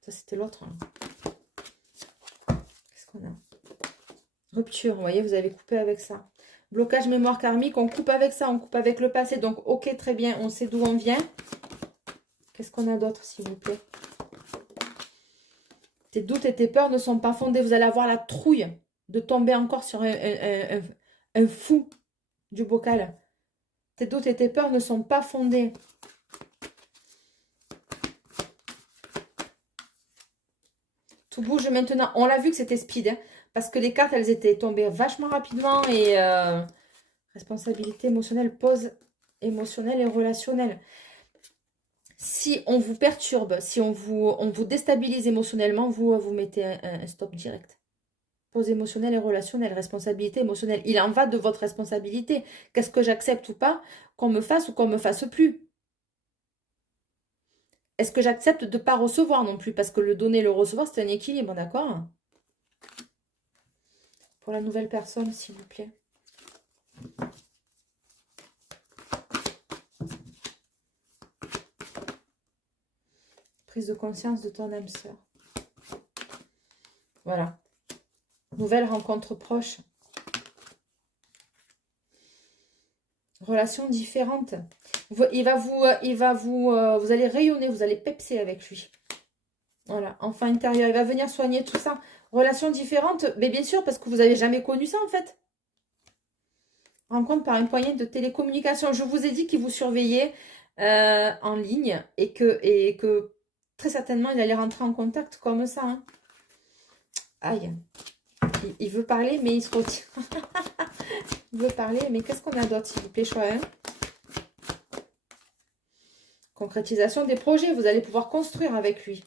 Ça, c'était l'autre. Hein. Qu'est-ce qu'on a? Rupture. Vous voyez, vous avez coupé avec ça. Blocage mémoire karmique. On coupe avec ça. On coupe avec le passé. Donc, ok, très bien. On sait d'où on vient. Qu'est-ce qu'on a d'autre, s'il vous plaît? Tes doutes et tes peurs ne sont pas fondés. Vous allez avoir la trouille de tomber encore sur un fou du bocal. Tes doutes et tes peurs ne sont pas fondés. Tout bouge maintenant. On l'a vu que c'était speed. Hein, parce que les cartes, elles étaient tombées vachement rapidement. Et responsabilité émotionnelle, pause émotionnelle et relationnelle. Si on vous perturbe, si on vous déstabilise émotionnellement, vous mettez un stop direct. Pause émotionnelle et relationnelle, responsabilité émotionnelle. Il en va de votre responsabilité. Qu'est-ce que j'accepte ou pas qu'on me fasse ou qu'on me fasse plus? Est-ce que j'accepte de ne pas recevoir non plus? Parce que le donner et le recevoir, c'est un équilibre, d'accord? Pour la nouvelle personne, s'il vous plaît. Prise de conscience de ton âme sœur. Voilà. Nouvelle rencontre proche. Relation différente. Vous allez rayonner, vous allez pepser avec lui. Voilà, enfant intérieur, il va venir soigner tout ça. Relation différente, mais bien sûr, parce que vous n'avez jamais connu ça en fait. Rencontre par un moyen de télécommunication. Je vous ai dit qu'il vous surveillait en ligne et que très certainement, il allait rentrer en contact comme ça. Hein. Aïe. Il veut parler, mais il se retire. Il veut parler, mais qu'est-ce qu'on a d'autre, s'il vous plaît, choix hein. Concrétisation des projets. Vous allez pouvoir construire avec lui.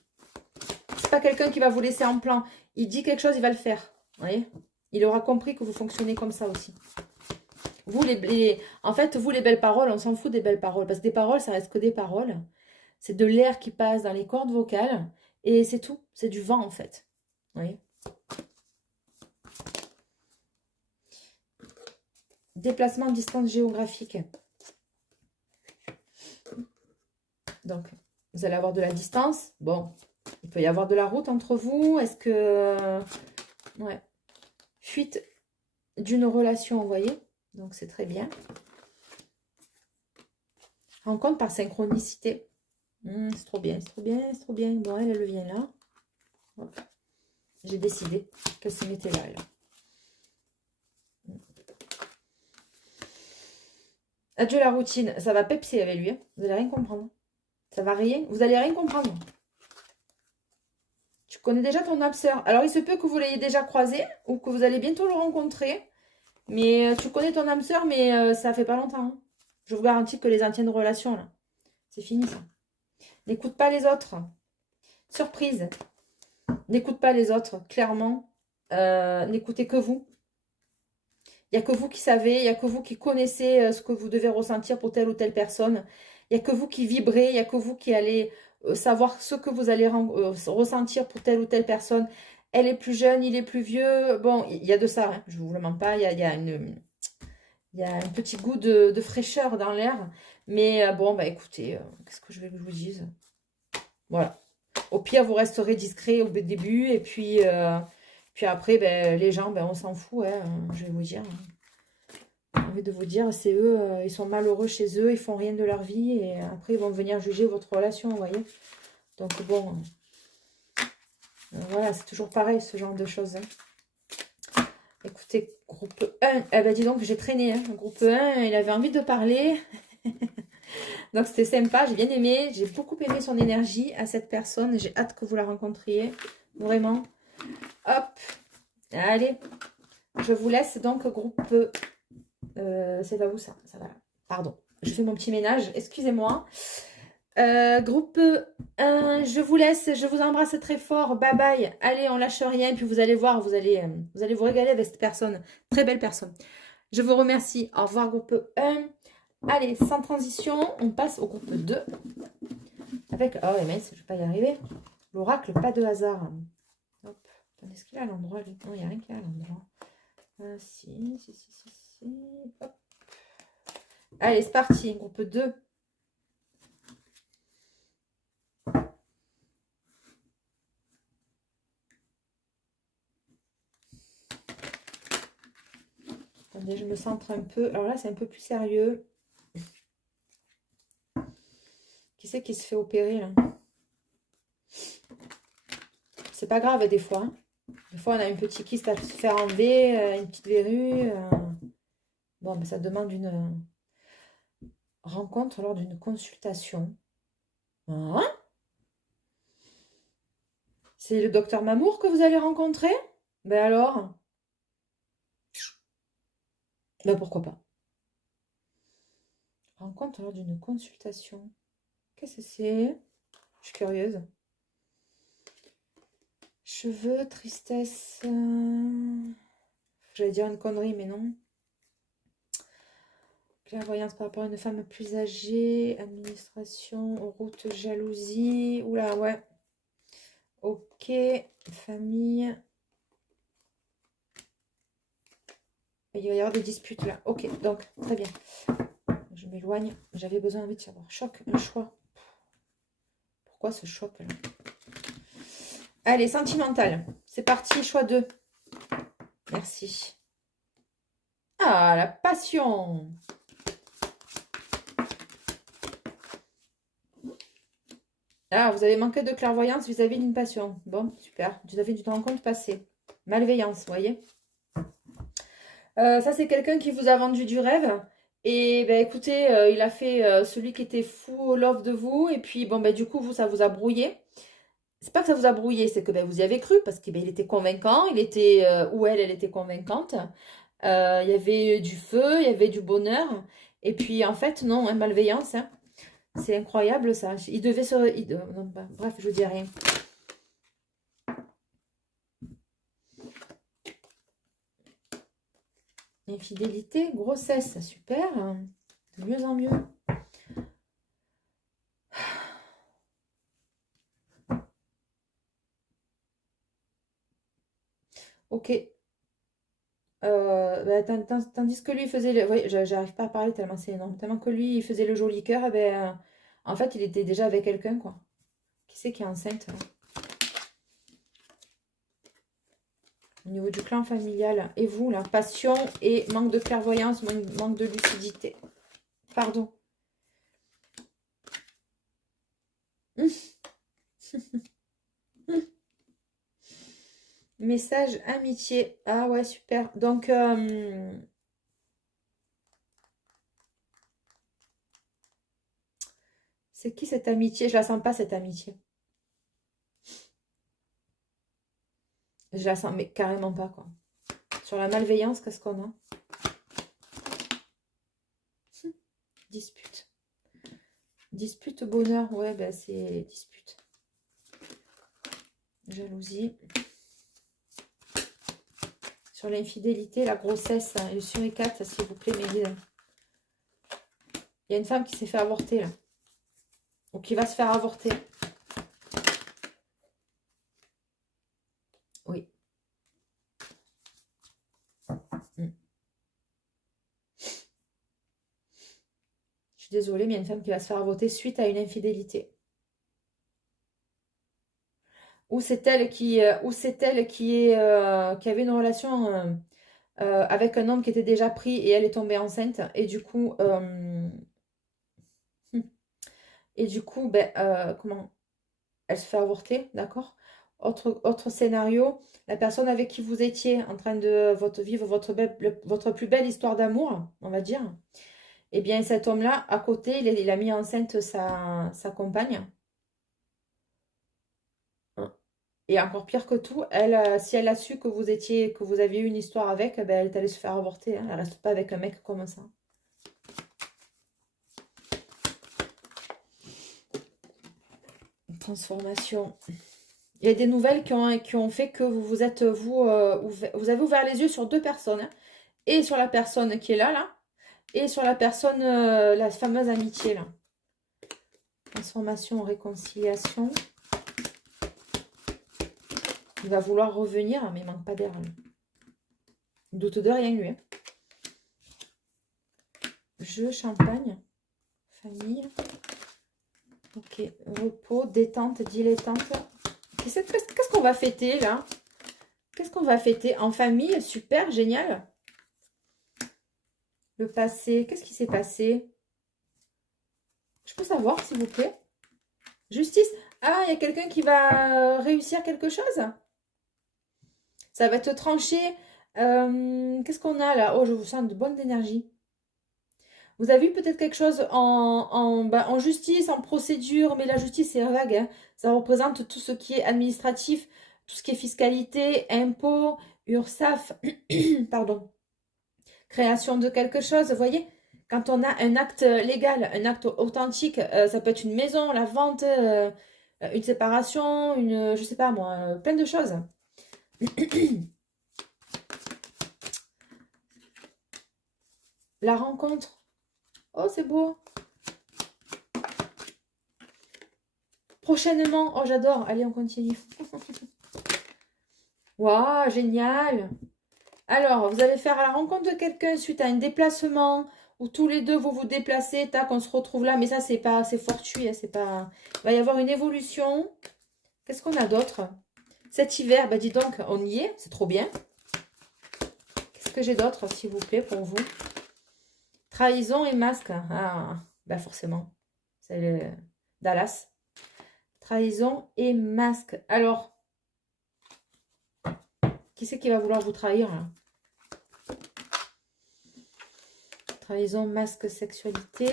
C'est pas quelqu'un qui va vous laisser en plan. Il dit quelque chose, il va le faire. Vous voyez? Il aura compris que vous fonctionnez comme ça aussi. Vous, en fait, vous, les belles paroles, on s'en fout des belles paroles. Parce que des paroles, ça reste que des paroles. C'est de l'air qui passe dans les cordes vocales. Et c'est tout. C'est du vent, en fait. Vous voyez? Déplacement, distance géographique. Donc, vous allez avoir de la distance. Bon, il peut y avoir de la route entre vous. Est-ce que... Ouais. Fuite d'une relation, vous voyez? Donc, c'est très bien. Rencontre par synchronicité. C'est trop bien, c'est trop bien, c'est trop bien. Bon, elle vient là. J'ai décidé qu'elle se mettait là, elle. Adieu la routine. Ça va pepser avec lui. Hein. Vous allez rien comprendre. Ça va rien. Vous allez rien comprendre. Tu connais déjà ton âme sœur. Alors, il se peut que vous l'ayez déjà croisé ou que vous allez bientôt le rencontrer. Mais tu connais ton âme sœur, mais ça fait pas longtemps, hein. Je vous garantis que les anciennes relations, là, c'est fini ça. N'écoute pas les autres. Surprise. N'écoute pas les autres, clairement. N'écoutez que vous. Il n'y a que vous qui savez, il n'y a que vous qui connaissez ce que vous devez ressentir pour telle ou telle personne. Il n'y a que vous qui vibrez, il n'y a que vous qui allez savoir ce que vous allez ressentir pour telle ou telle personne. Elle est plus jeune, il est plus vieux. Bon, il y a de ça, hein, je ne vous le mens pas. Il y a un petit goût de fraîcheur dans l'air. Mais bon, bah écoutez, qu'est-ce que je vais que je vous dise? Voilà. Au pire, vous resterez discret au début. Et puis après, ben, les gens, ben, on s'en fout, hein, je vais vous dire. J'ai envie de vous dire, c'est eux, ils sont malheureux chez eux, ils font rien de leur vie. Et après, ils vont venir juger votre relation, vous voyez. Donc bon, voilà, c'est toujours pareil, ce genre de choses, hein. Écoutez, groupe 1, eh ben dis donc, j'ai traîné, hein. Groupe 1, il avait envie de parler. Donc c'était sympa, j'ai bien aimé. J'ai beaucoup aimé son énergie à cette personne. J'ai hâte que vous la rencontriez. Vraiment. Hop. Allez. Je vous laisse donc groupe... c'est pas vous ça. Ça va. Pardon. Je fais mon petit ménage. Excusez-moi. Groupe 1, je vous laisse. Je vous embrasse très fort. Bye bye. Allez, on lâche rien. Puis vous allez voir, vous allez vous régaler avec cette personne. Très belle personne. Je vous remercie. Au revoir groupe 1. Allez, sans transition, on passe au groupe 2. Avec... Oh, mince, je ne vais pas y arriver. L'oracle, pas de hasard. Hop. Attendez, est-ce qu'il est à l'endroit, lui? Non, il n'y a rien qui est à l'endroit. Si. Hop. Allez, c'est parti. Groupe 2. Attendez, je me centre un peu. Alors là, c'est un peu plus sérieux. Qui c'est qui se fait opérer, là? C'est pas grave, des fois. Hein. Des fois, on a une petite kyste à se faire enlever, une petite verrue. Bon, mais ça demande une rencontre lors d'une consultation. Hein? C'est le docteur Mamour que vous allez rencontrer? Ben alors? Ben pourquoi pas? Rencontre lors d'une consultation. Qu'est-ce que c'est? Je suis curieuse. Cheveux, tristesse. J'allais dire une connerie, mais non. Clairvoyance par rapport à une femme plus âgée. Administration, route, jalousie. Oula, ouais. Ok. Famille. Il va y avoir des disputes là. Ok, donc, très bien. Je m'éloigne. J'avais besoin de savoir. Choc, un choix. Pourquoi ce choc là? Allez, sentimental. C'est parti, choix 2. Merci. Ah, la passion. Ah, vous avez manqué de clairvoyance vis-à-vis d'une passion. Bon, super. Vous avez une rencontre passée. Malveillance, vous voyez. Ça, c'est quelqu'un qui vous a vendu du rêve. Et ben, écoutez, il a fait celui qui était fou au love de vous. Et puis, bon, ben, du coup, vous, ça vous a brouillé. C'est pas que ça vous a brouillé, c'est que ben, vous y avez cru parce qu'il était convaincant. Il était, ou elle était convaincante. Il y avait du feu, il y avait du bonheur. Et puis, en fait, non, hein, malveillance. Hein. C'est incroyable, ça. Il devait se... non, bah, bref, je dis rien. Infidélité, grossesse, super. De mieux en mieux. Ok. Tandis que lui il faisait le... Oui, j'arrive pas à parler tellement c'est énorme. Tellement que lui, il faisait le joli cœur, eh ben, en fait, il était déjà avec quelqu'un, quoi. Qui c'est qui est enceinte, là? Au niveau du clan familial. Et vous, là? Passion et manque de clairvoyance, manque de lucidité. Pardon. Message amitié. Ah ouais, super. Donc, c'est qui cette amitié? Je la sens pas, cette amitié. Je la sens, mais carrément pas, quoi. Sur la malveillance, qu'est-ce qu'on a? Dispute. Dispute, bonheur. Ouais, ben c'est dispute. Jalousie. Sur l'infidélité, la grossesse, hein, le suricate, s'il vous plaît, mais il y a une femme qui s'est fait avorter, là. Ou qui va se faire avorter. Oui. Je suis désolée, mais il y a une femme qui va se faire avorter suite à une infidélité. Ou c'est elle qui avait une relation avec un homme qui était déjà pris et elle est tombée enceinte. Et du coup, ben, comment? Elle se fait avorter, d'accord? Autre scénario, la personne avec qui vous étiez en train de vivre votre plus belle histoire d'amour, on va dire. Eh bien, cet homme-là, à côté, il a mis enceinte sa compagne. Et encore pire que tout, si elle a su que vous aviez eu une histoire avec, ben, elle est allée se faire avorter. Hein. Elle reste pas avec un mec comme ça. Transformation. Il y a des nouvelles qui ont fait que vous avez ouvert les yeux sur deux personnes. Hein. Et sur la personne qui est là, et sur la personne, la fameuse amitié, là. Transformation, réconciliation. Il va vouloir revenir, mais il manque pas d'air. Il doute de rien, lui. Hein. Jeu, champagne, famille. Ok, repos, détente, dilettante. Qu'est-ce qu'on va fêter, là? Qu'est-ce qu'on va fêter? En famille, super, génial. Le passé, qu'est-ce qui s'est passé? Je peux savoir, s'il vous plaît? Justice. Ah, il y a quelqu'un qui va réussir quelque chose? Ça va être tranché. Qu'est-ce qu'on a là? Oh, je vous sens de bonnes énergies. Vous avez vu peut-être quelque chose en justice, en procédure, mais la justice c'est vague. Hein. Ça représente tout ce qui est administratif, tout ce qui est fiscalité, impôts, URSSAF, pardon, création de quelque chose. Vous voyez, quand on a un acte légal, un acte authentique, ça peut être une maison, la vente, une séparation, je sais pas moi, plein de choses. La rencontre. Oh, c'est beau. Prochainement. Oh, j'adore. Allez, on continue. Waouh, génial. Alors, vous allez faire la rencontre de quelqu'un suite à un déplacement où tous les deux vous vous déplacez. Tac, on se retrouve là. Mais ça, c'est pas, c'est fortuit. Hein, c'est pas... Il va y avoir une évolution. Qu'est-ce qu'on a d'autre? Cet hiver, bah dis donc, on y est. C'est trop bien. Qu'est-ce que j'ai d'autre, s'il vous plaît, pour vous? Trahison et masque. Ah, bah forcément. C'est le Dallas. Trahison et masque. Alors, qui c'est qui va vouloir vous trahir là? Trahison, masque, sexualité.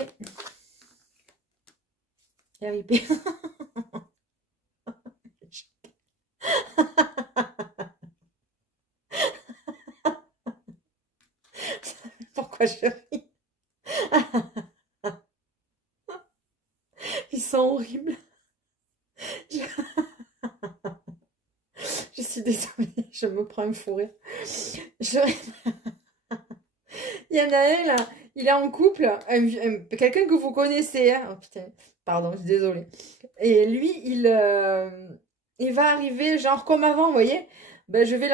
RIP. Pourquoi je ris? Ils sont horribles. Je suis désolée, je me prends un fou rire. Il y en a un là, il est en couple, quelqu'un que vous connaissez. Hein. Oh, putain, pardon, je suis désolée. Et lui, il va arriver genre comme avant, vous voyez? Ben, je vais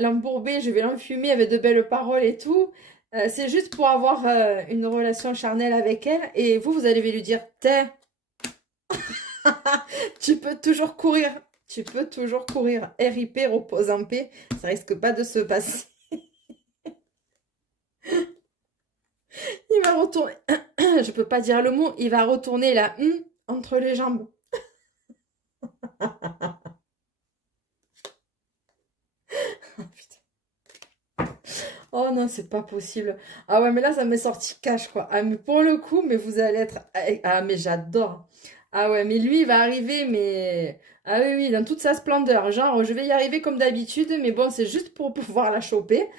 l'embourber, je vais l'enfumer avec de belles paroles et tout. C'est juste pour avoir une relation charnelle avec elle. Et vous allez lui dire, t'es, tu peux toujours courir. Tu peux toujours courir. RIP, repose en paix. Ça risque pas de se passer. Il va retourner. Je peux pas dire le mot. Il va retourner la entre les jambes. Oh non, c'est pas possible. Ah ouais, mais là, ça m'est sorti cash, quoi. Ah, mais pour le coup, mais vous allez être... Ah, mais j'adore. Ah ouais, mais lui, il va arriver, mais... Ah oui, oui, dans toute sa splendeur. Genre, je vais y arriver comme d'habitude, mais bon, c'est juste pour pouvoir la choper.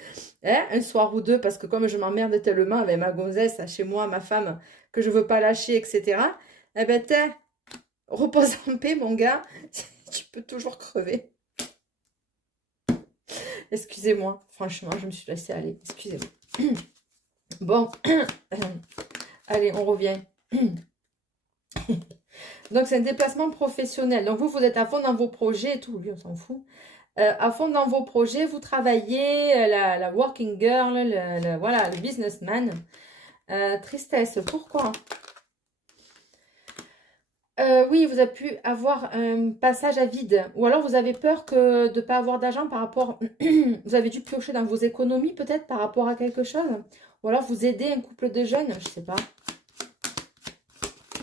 Hein, un soir ou deux, parce que comme je m'emmerde tellement avec ma gonzesse, chez moi, ma femme, que je veux pas lâcher, etc. Eh ben, repose en paix, mon gars. Tu peux toujours crever. Excusez-moi, franchement, je me suis laissée aller. Excusez-moi. Bon, allez, on revient. Donc, c'est un déplacement professionnel. Donc, vous êtes à fond dans vos projets et tout. Lui, on s'en fout. À fond dans vos projets, vous travaillez, la working girl, voilà, le businessman. Tristesse, pourquoi? Oui, vous avez pu avoir un passage à vide. Ou alors, vous avez peur que de ne pas avoir d'argent par rapport... Vous avez dû piocher dans vos économies, peut-être, par rapport à quelque chose. Ou alors, vous aidez un couple de jeunes, je sais pas.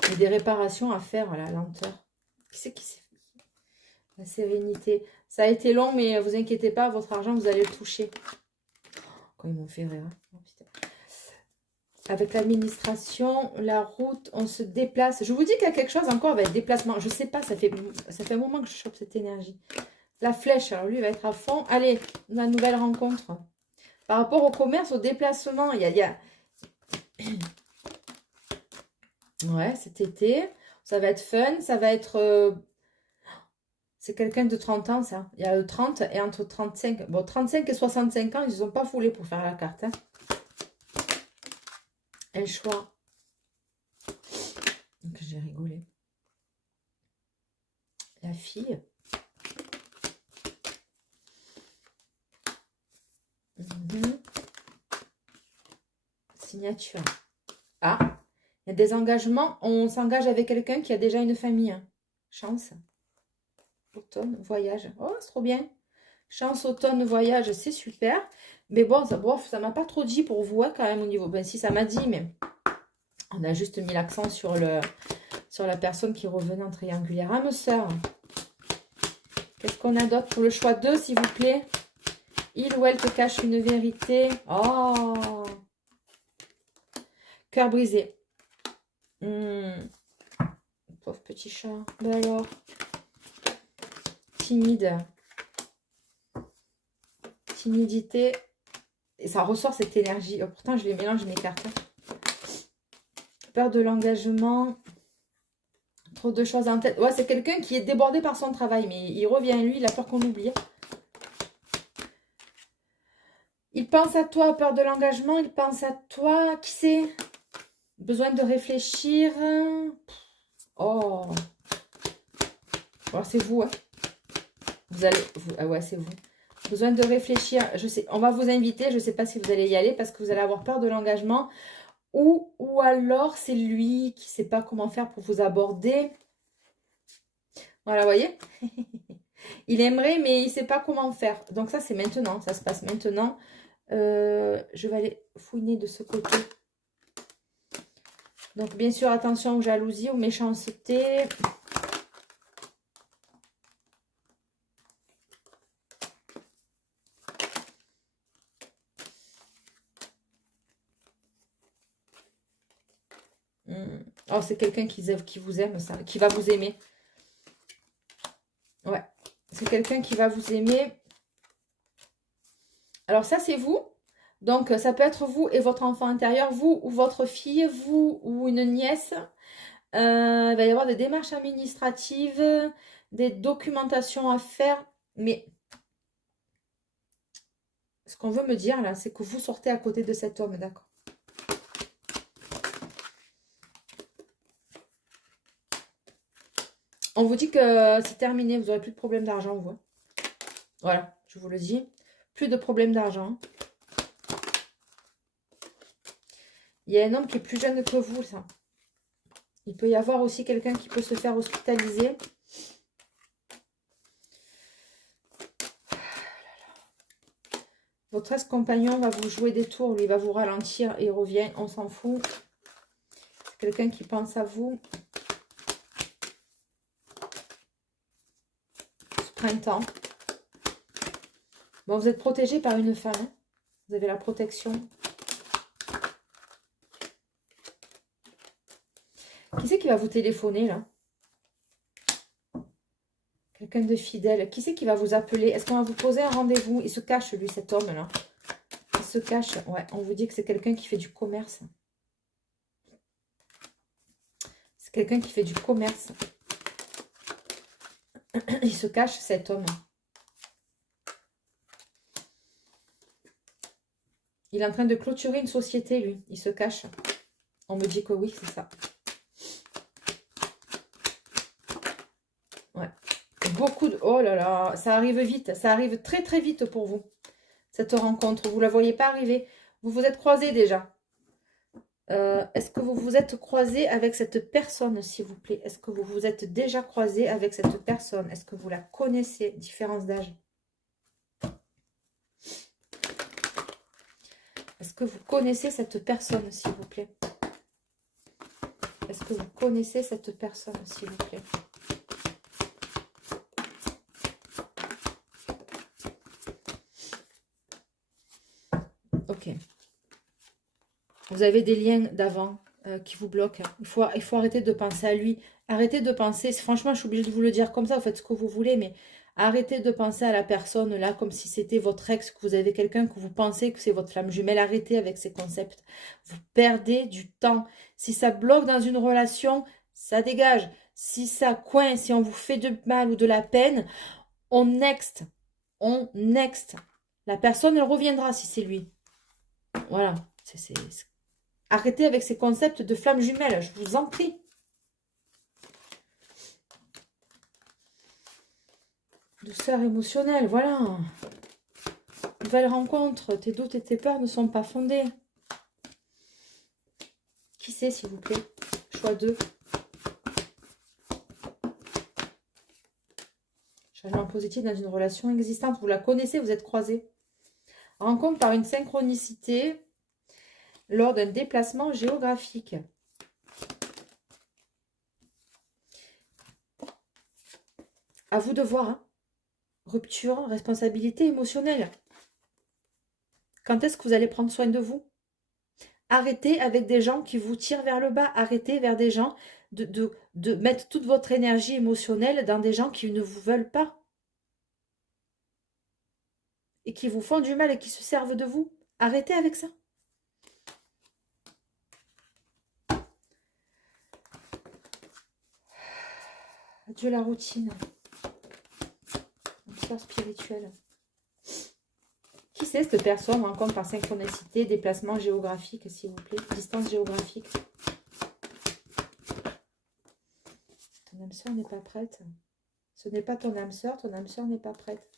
Il y a des réparations à faire, la lenteur. Qui c'est qui c'est? La sérénité. Ça a été long, mais vous inquiétez pas, votre argent, vous allez le toucher. Quand ils m'ont fait rire. Oh, putain. Avec l'administration, la route, on se déplace. Je vous dis qu'il y a quelque chose encore avec déplacement. Je sais pas, ça fait un moment que je chope cette énergie. La flèche, alors lui, il va être à fond. Allez, la nouvelle rencontre. Par rapport au commerce, au déplacement, il y a... Ouais, cet été, ça va être fun, ça va être... C'est quelqu'un de 30 ans, ça. Il y a 30 et entre 35... Bon, 35 et 65 ans, ils ne sont pas foulés pour faire la carte. Hein. Un choix. Donc, j'ai rigolé. La fille. Signature. Ah, il y a des engagements. On s'engage avec quelqu'un qui a déjà une famille. Hein. Chance. Automne, voyage. Oh, c'est trop bien. Chance, automne, voyage, c'est super. Mais bon, ça m'a pas trop dit pour vous, hein, quand même, au niveau... Ben si, ça m'a dit, mais on a juste mis l'accent sur la personne qui revenait en triangulaire. Ah, ma soeur. Qu'est-ce qu'on a d'autre pour le choix 2, s'il vous plaît? Il ou elle te cache une vérité. Oh, cœur brisé. Pauvre petit chat. Ben alors, timide. Timidité. Et ça ressort cette énergie. Oh, pourtant, je les mélange mes cartes. Peur de l'engagement. Trop de choses en tête. Ouais, c'est quelqu'un qui est débordé par son travail. Mais il revient, lui, il a peur qu'on oublie. Il pense à toi, peur de l'engagement. Il pense à toi. Qui c'est? Besoin de réfléchir. Oh. Alors, c'est vous, hein. Vous allez... ah ouais, c'est vous. Besoin de réfléchir. Je sais, on va vous inviter. Je ne sais pas si vous allez y aller parce que vous allez avoir peur de l'engagement. Ou alors, c'est lui qui ne sait pas comment faire pour vous aborder. Voilà, vous voyez. Il aimerait, mais il ne sait pas comment faire. Donc ça, c'est maintenant. Ça se passe maintenant. Je vais aller fouiner de ce côté. Donc, bien sûr, attention aux jalousies, aux méchancetés. Oh, c'est quelqu'un qui vous aime, ça, qui va vous aimer. Ouais, c'est quelqu'un qui va vous aimer. Alors ça, c'est vous. Donc, ça peut être vous et votre enfant intérieur, vous ou votre fille, vous ou une nièce. Il va y avoir des démarches administratives, des documentations à faire. Mais ce qu'on veut me dire, là, c'est que vous sortez à côté de cet homme, d'accord? On vous dit que c'est terminé, vous n'aurez plus de problème d'argent, vous. Voilà, je vous le dis. Plus de problème d'argent. Il y a un homme qui est plus jeune que vous, ça. Il peut y avoir aussi quelqu'un qui peut se faire hospitaliser. Votre ex-compagnon va vous jouer des tours, lui va vous ralentir et il revient, on s'en fout. C'est quelqu'un qui pense à vous. Ce printemps. Bon, vous êtes protégé par une femme. Hein. Vous avez la protection. Qui c'est qui va vous téléphoner, là? quelqu'un de fidèle. Qui c'est qui va vous appeler? Est-ce qu'on va vous poser un rendez-vous? Il se cache, lui, cet homme-là. Il se cache. Ouais, on vous dit que c'est quelqu'un qui fait du commerce. C'est quelqu'un qui fait du commerce. Il se cache, cet homme. Il est en train de clôturer une société, lui. Il se cache. On me dit que oui, c'est ça. Ouais. Beaucoup de... Oh là là, ça arrive vite. Ça arrive très très vite pour vous. Cette rencontre, vous ne la voyez pas arriver. Vous vous êtes croisés déjà. Est-ce que vous vous êtes croisé avec cette personne, s'il vous plaît? Est-ce que vous vous êtes déjà croisé avec cette personne? Est-ce que vous la connaissez? Différence d'âge. Est-ce que vous connaissez cette personne, s'il vous plaît? Est-ce que vous connaissez cette personne, s'il vous plaît? Ok. Vous avez des liens d'avant qui vous bloquent. Il faut arrêter de penser à lui. Arrêtez de penser, franchement, je suis obligée de vous le dire comme ça, vous faites ce que vous voulez, mais arrêtez de penser à la personne là comme si c'était votre ex, que vous avez quelqu'un que vous pensez que c'est votre flamme jumelle. Arrêtez avec ces concepts. Vous perdez du temps. Si ça bloque dans une relation, ça dégage. Si ça coince, si on vous fait de mal ou de la peine, on next. On next. La personne, elle reviendra si c'est lui. Voilà. Arrêtez avec ces concepts de flamme jumelle, je vous en prie. Douceur émotionnelle, voilà. Nouvelle rencontre, tes doutes et tes peurs ne sont pas fondés. Qui c'est, s'il vous plaît? Choix 2. Changement positif dans une relation existante. Vous la connaissez, vous êtes croisés. Rencontre par une synchronicité lors d'un déplacement géographique. À vous de voir. Hein. Rupture, responsabilité émotionnelle. Quand est-ce que vous allez prendre soin de vous? Arrêtez avec des gens qui vous tirent vers le bas. Arrêtez vers des gens de mettre toute votre énergie émotionnelle dans des gens qui ne vous veulent pas. Et qui vous font du mal et qui se servent de vous. Arrêtez avec ça. Adieu la routine. Sphère spirituelle. Qui c'est cette personne? Rencontre par synchronicité, déplacement géographique, s'il vous plaît. Distance géographique. Ton âme sœur n'est pas prête. Ce n'est pas ton âme sœur n'est pas prête.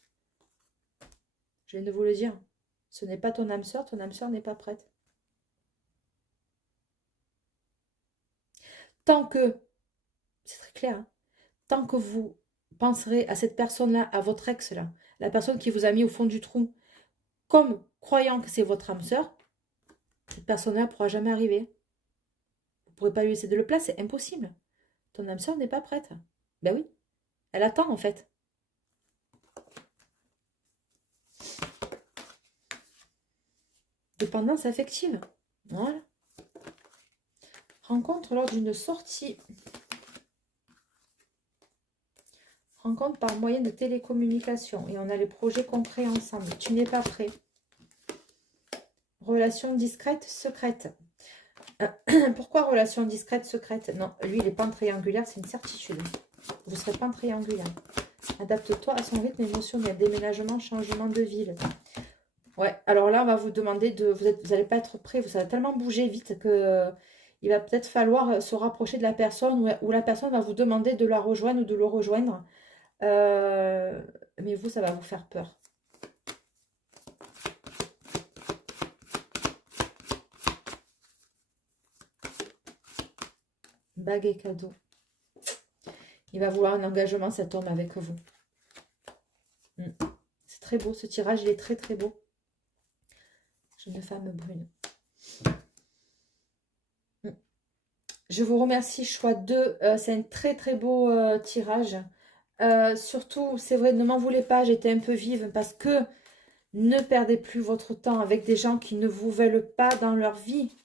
Je viens de vous le dire. Ce n'est pas ton âme sœur n'est pas prête. Tant que, c'est très clair, hein, tant que vous penserez à cette personne-là, à votre ex-là, la personne qui vous a mis au fond du trou, comme croyant que c'est votre âme sœur, cette personne-là ne pourra jamais arriver. Vous ne pourrez pas lui laisser de la place, c'est impossible. Ton âme sœur n'est pas prête. Ben oui, elle attend en fait. Dépendance affective. Voilà. Rencontre lors d'une sortie. Rencontre par moyen de télécommunication. Et on a les projets concrets ensemble. Tu n'es pas prêt. Relation discrète, secrète. Pourquoi relation discrète, secrète? Non, lui, il est pas en triangulaire, c'est une certitude. Vous ne serez pas en triangulaire. Adapte-toi à son rythme émotionnel. Déménagement, changement de ville. Ouais, alors là, on va vous demander de... Vous n'allez pas être prêt, vous allez tellement bouger vite que il va peut-être falloir se rapprocher de la personne ou la personne va vous demander de la rejoindre ou de le rejoindre. Mais vous, ça va vous faire peur. Bague et cadeau. Il va vouloir un engagement, cet homme, avec vous. C'est très beau, ce tirage, il est très très beau. Jeune femme brune. Je vous remercie, choix 2. C'est un très très beau tirage. Surtout, c'est vrai, ne m'en voulez pas, j'étais un peu vive parce que ne perdez plus votre temps avec des gens qui ne vous veulent pas dans leur vie.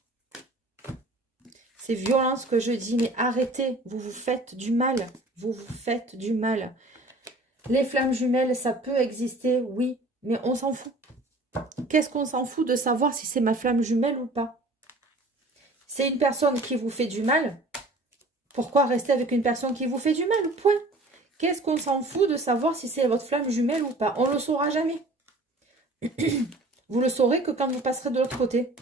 C'est violent ce que je dis, mais arrêtez, vous vous faites du mal. Vous vous faites du mal. Les flammes jumelles, ça peut exister, oui, mais on s'en fout. Qu'est-ce qu'on s'en fout de savoir si c'est ma flamme jumelle ou pas? C'est une personne qui vous fait du mal. Pourquoi rester avec une personne qui vous fait du mal? Point. Qu'est-ce qu'on s'en fout de savoir si c'est votre flamme jumelle ou pas? On ne le saura jamais. Vous le saurez que quand vous passerez de l'autre côté.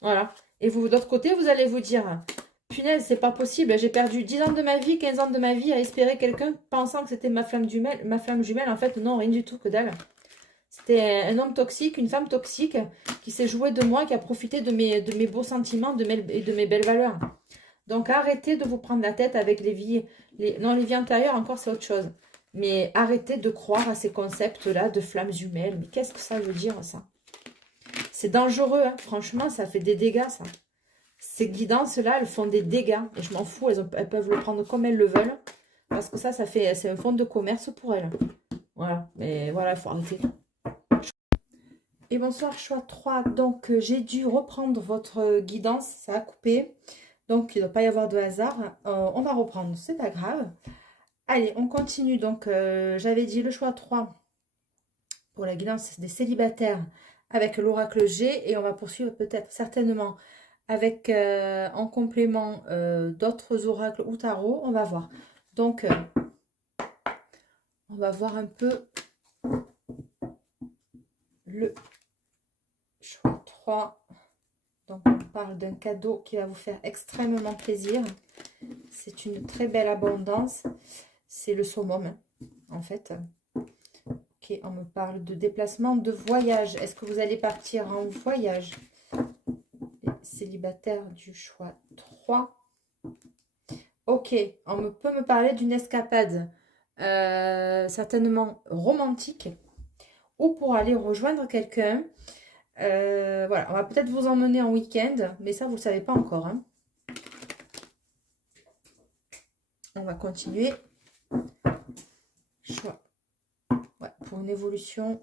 Voilà. Et vous, de l'autre côté, vous allez vous dire, punaise, c'est pas possible. J'ai perdu 10 ans de ma vie, 15 ans de ma vie à espérer quelqu'un pensant que c'était ma flamme jumelle. Ma flamme jumelle, en fait, non, rien du tout, que dalle. C'était un homme toxique, une femme toxique qui s'est joué de moi, qui a profité de mes beaux sentiments et de mes belles valeurs. Donc arrêtez de vous prendre la tête avec les vies. Non, les vies antérieures, encore, c'est autre chose. Mais arrêtez de croire à ces concepts-là de flammes jumelles. Mais qu'est-ce que ça veut dire, ça? C'est dangereux, hein. Franchement, ça fait des dégâts, ça. Ces guidances-là, elles font des dégâts. Et je m'en fous, elles peuvent le prendre comme elles le veulent. Parce que c'est un fonds de commerce pour elles. Voilà, mais voilà, il faut arrêter. Et bonsoir, choix 3. Donc, j'ai dû reprendre votre guidance. Ça a coupé. Donc, il ne doit pas y avoir de hasard. On va reprendre, c'est pas grave. Allez, on continue. Donc, j'avais dit le choix 3 pour la guidance des célibataires avec l'oracle G. Et on va poursuivre peut-être certainement avec en complément d'autres oracles ou tarot. On va voir. Donc, on va voir un peu le choix 3. Donc, on parle d'un cadeau qui va vous faire extrêmement plaisir. C'est une très belle abondance. C'est le summum, en fait. Ok, on me parle de déplacement, de voyage. Est-ce que vous allez partir en voyage? Les célibataires du choix 3. Ok, peut me parler d'une escapade certainement romantique ou pour aller rejoindre quelqu'un. Voilà, on va peut-être vous emmener en week-end, mais ça, vous ne le savez pas encore, hein. On va continuer. Choix. Ouais, pour une évolution.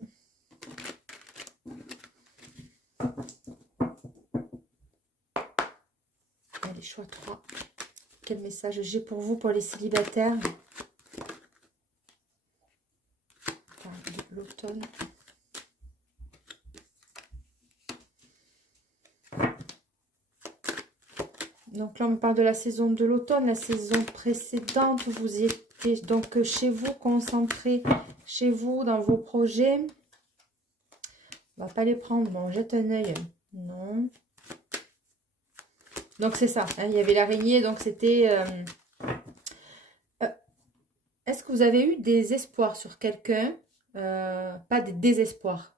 Allez, choix 3. Quel message j'ai pour vous, pour les célibataires? L'automne. Donc là, on me parle de la saison de l'automne, la saison précédente. Vous étiez donc chez vous, concentré chez vous, dans vos projets. On va pas les prendre. Bon, on jette un œil. Non. Donc c'est ça. Hein, il y avait l'araignée, donc c'était... Est-ce que vous avez eu des espoirs sur quelqu'un? Pas des désespoirs.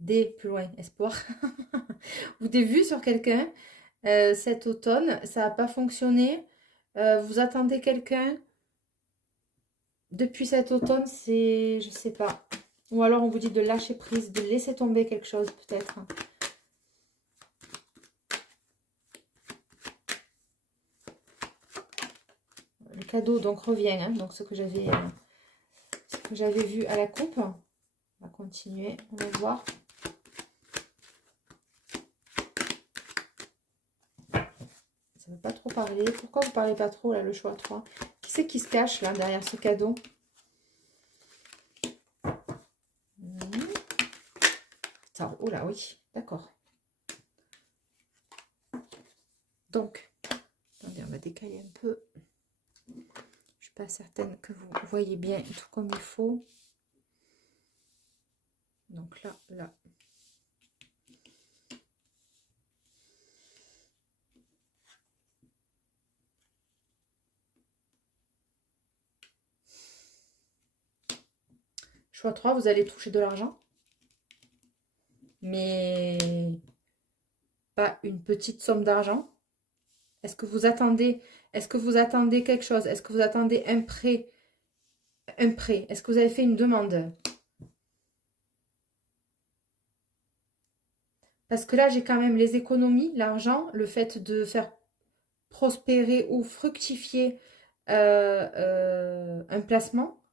Des plus loin, espoir. Ou des vues sur quelqu'un cet automne. Ça n'a pas fonctionné. Vous attendez quelqu'un depuis cet automne, c'est... Je sais pas. Ou alors on vous dit de lâcher prise, de laisser tomber quelque chose peut-être. Le cadeau donc revient. Hein, donc ce que j'avais vu à la coupe. On va continuer. On va voir. Ça ne veut pas trop parler. Pourquoi vous ne parlez pas trop là, le choix 3? Qui c'est qui se cache là derrière ce cadeau? Oh là, oui, d'accord. Donc, attendez, on va décaler un peu. Je ne suis pas certaine que vous voyez bien tout comme il faut. Donc là, là. Choix 3, vous allez toucher de l'argent. Mais pas une petite somme d'argent. Est-ce que vous attendez quelque chose? Est-ce que vous attendez un prêt? Un prêt. Est-ce que vous avez fait une demande? Parce que là, j'ai quand même les économies, l'argent, le fait de faire prospérer ou fructifier un placement.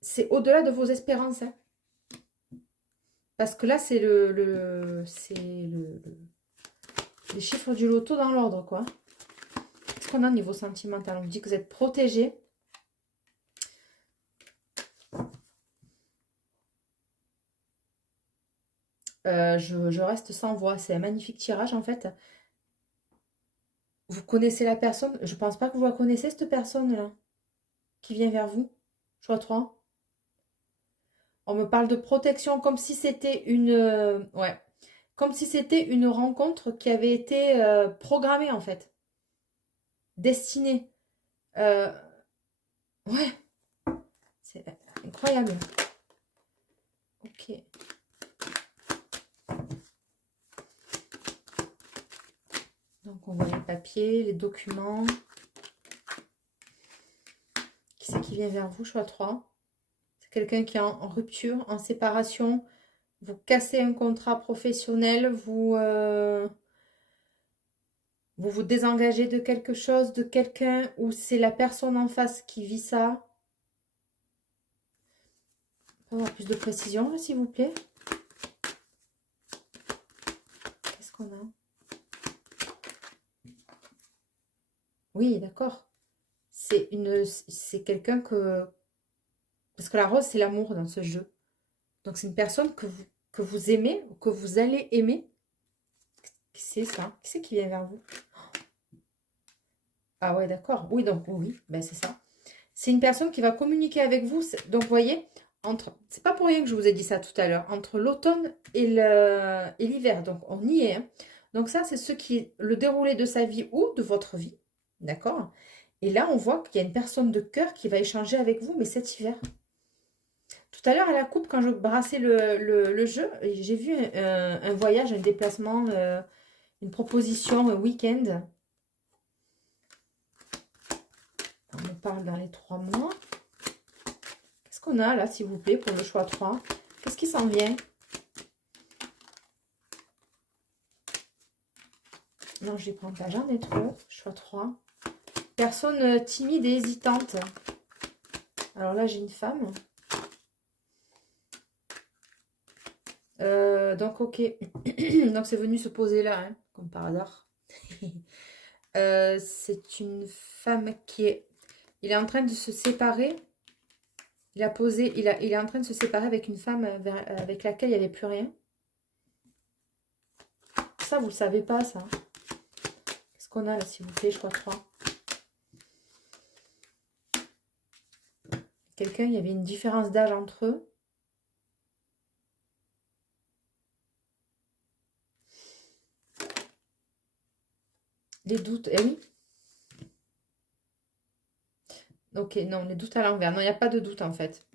C'est au-delà de vos espérances. Hein. Parce que là, c'est les chiffres du loto dans l'ordre, quoi. Qu'est-ce qu'on a au niveau sentimental? On vous dit que vous êtes protégé. Je reste sans voix. C'est un magnifique tirage en fait. Vous connaissez la personne? Je pense pas que vous la connaissez, cette personne-là, qui vient vers vous. Choix 3. On me parle de protection comme si c'était une... ouais. Comme si c'était une rencontre qui avait été programmée en fait. Destinée. Euh, ouais. C'est incroyable. Ok. Donc on voit les papiers, les documents. Qui c'est qui vient vers vous? Choix 3. C'est quelqu'un qui est en rupture, en séparation. Vous cassez un contrat professionnel, vous vous désengagez de quelque chose, de quelqu'un, ou c'est la personne en face qui vit ça. On peut avoir plus de précision, là, s'il vous plaît. Qu'est-ce qu'on a? Oui, d'accord. C'est quelqu'un que... Parce que la rose, c'est l'amour dans ce jeu. Donc, c'est une personne que vous aimez, ou que vous allez aimer. Qui c'est ça? Qui c'est qui vient vers vous? Ah ouais, d'accord. Oui, donc oui, ben c'est ça. C'est une personne qui va communiquer avec vous. Donc, vous voyez, c'est pas pour rien que je vous ai dit ça tout à l'heure, entre l'automne et l'hiver. Donc, on y est, hein. Donc, ça, c'est ce qui est le déroulé de sa vie ou de votre vie. D'accord? Et là, on voit qu'il y a une personne de cœur qui va échanger avec vous, mais cet hiver. Tout à l'heure, à la coupe, quand je brassais le jeu, j'ai vu un voyage, un déplacement, une proposition, un week-end. On me parle dans les 3 mois. Qu'est-ce qu'on a là, s'il vous plaît, pour le choix 3? Qu'est-ce qui s'en vient? Non, je vais prendre pas, j'en ai trop. Choix 3. Personne timide et hésitante. Alors là, j'ai une femme. Donc, ok. Donc, c'est venu se poser là, hein, comme par hasard. C'est une femme qui est... Il est en train de se séparer. Il est en train de se séparer avec une femme avec laquelle il n'y avait plus rien. Ça, vous ne le savez pas, ça. Qu'est-ce qu'on a là, s'il vous plaît? Je crois 3. Quelqu'un, il y avait une différence d'âge entre eux. Les doutes, eh oui. Ok, non, les doutes à l'envers. Non, il n'y a pas de doute en fait.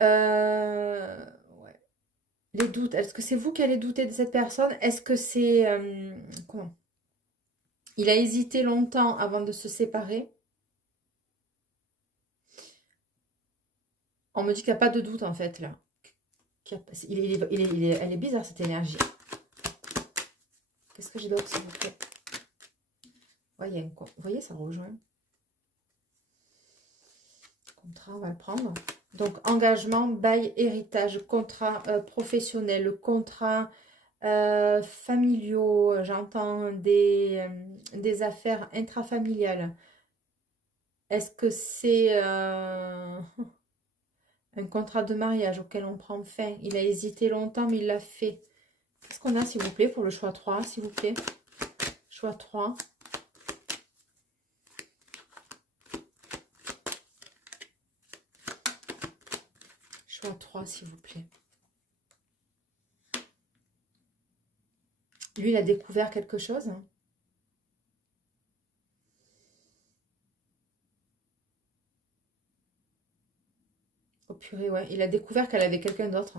Ouais. Les doutes, est-ce que c'est vous qui allez douter de cette personne? Est-ce que c'est... comment? Il a hésité longtemps avant de se séparer. On me dit qu'il n'y a pas de doute en fait là. Elle est bizarre cette énergie. Qu'est-ce que j'ai d'autre s'il vous plaît? Vous voyez, ça rejoint. Contrat, on va le prendre. Donc, engagement, bail, héritage, contrat professionnel, contrat familiaux, j'entends des affaires intrafamiliales. Est-ce que c'est un contrat de mariage auquel on prend fin? Il a hésité longtemps, mais il l'a fait. Qu'est-ce qu'on a, s'il vous plaît, pour le choix 3, s'il vous plaît? Choix 3. Choix 3, s'il vous plaît. Lui, il a découvert quelque chose. Oh purée, ouais. Il a découvert qu'elle avait quelqu'un d'autre.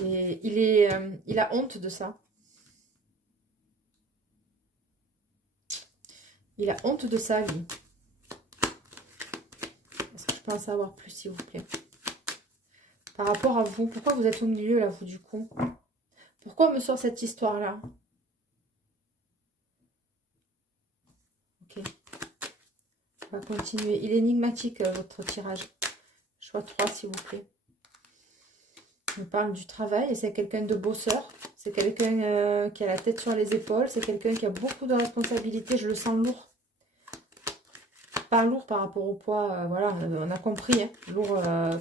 Il a honte de ça. Il a honte de ça, lui. Est-ce que je peux en savoir plus, s'il vous plaît? Par rapport à vous, pourquoi vous êtes au milieu, là, vous, du coup? Pourquoi on me sort cette histoire-là? Ok. On va continuer. Il est énigmatique, votre tirage. Choix 3, s'il vous plaît. On parle du travail et c'est quelqu'un de bosseur. C'est quelqu'un qui a la tête sur les épaules. C'est quelqu'un qui a beaucoup de responsabilités. Je le sens lourd. Pas lourd par rapport au poids. Voilà, on a compris. Hein, lourd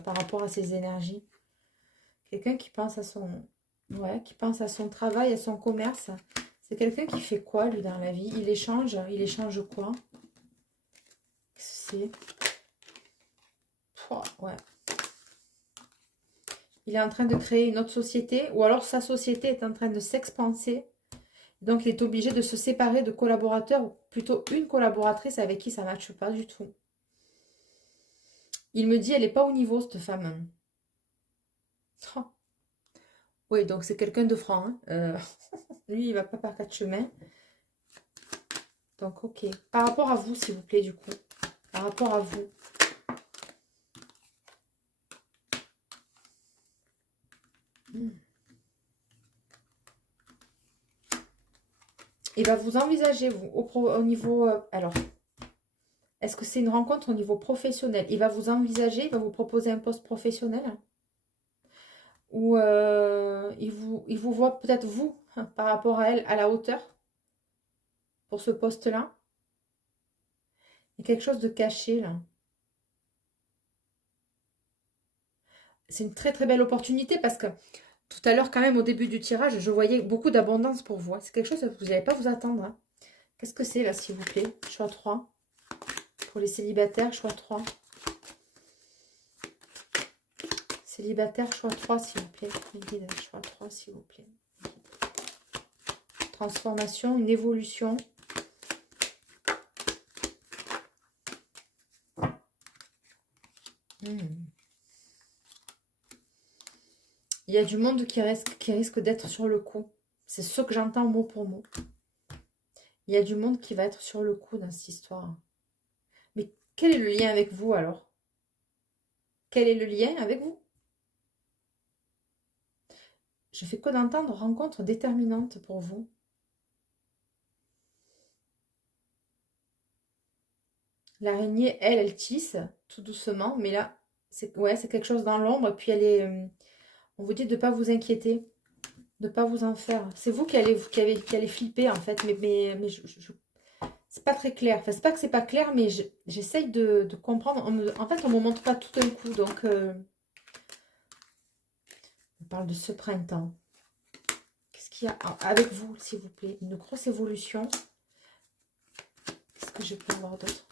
par rapport à ses énergies. Quelqu'un qui pense à son... Ouais, qui pense à son travail, à son commerce. C'est quelqu'un qui fait quoi, lui, dans la vie? Il échange quoi? Qu'est-ce que c'est? Pouah, ouais. Il est en train de créer une autre société, ou alors sa société est en train de s'expanser. Donc, il est obligé de se séparer de collaborateurs, ou plutôt une collaboratrice avec qui ça ne matche pas du tout. Il me dit, elle n'est pas au niveau, cette femme. Oh. Oui, donc c'est quelqu'un de franc, hein. Lui, il va pas par quatre chemins. Donc, ok. Par rapport à vous, s'il vous plaît, du coup. Par rapport à vous. Il va vous envisager, vous, au niveau... alors, est-ce que c'est une rencontre au niveau professionnel? Il va vous envisager, il va vous proposer un poste professionnel? Ou il vous voit peut-être, vous, par rapport à elle, à la hauteur pour ce poste-là? Il y a quelque chose de caché, là. C'est une très très belle opportunité parce que tout à l'heure, quand même, au début du tirage, je voyais beaucoup d'abondance pour vous, hein. C'est quelque chose que vous n'allez pas vous attendre, hein. Qu'est-ce que c'est, là, s'il vous plaît? Choix 3. Pour les célibataires, choix 3. Célibataire, choix 3, s'il vous plaît. Choix 3, s'il vous plaît. Transformation, une évolution. Il y a du monde qui risque d'être sur le coup. C'est ce que j'entends mot pour mot. Il y a du monde qui va être sur le coup dans cette histoire. Mais quel est le lien avec vous alors? Quel est le lien avec vous? Je fais que d'entendre rencontre déterminante pour vous. L'araignée, elle tisse tout doucement, mais là, c'est quelque chose dans l'ombre. Puis elle est, on vous dit de ne pas vous inquiéter, de ne pas vous en faire. C'est vous qui allez flipper en fait, mais c'est pas très clair. Enfin, c'est pas que c'est pas clair, mais j'essaye de comprendre. En fait, on me montre pas tout d'un coup, donc on parle de ce printemps. Qu'est-ce qu'il y a avec vous, s'il vous plaît? Une grosse évolution. Qu'est-ce que je peux voir d'autre?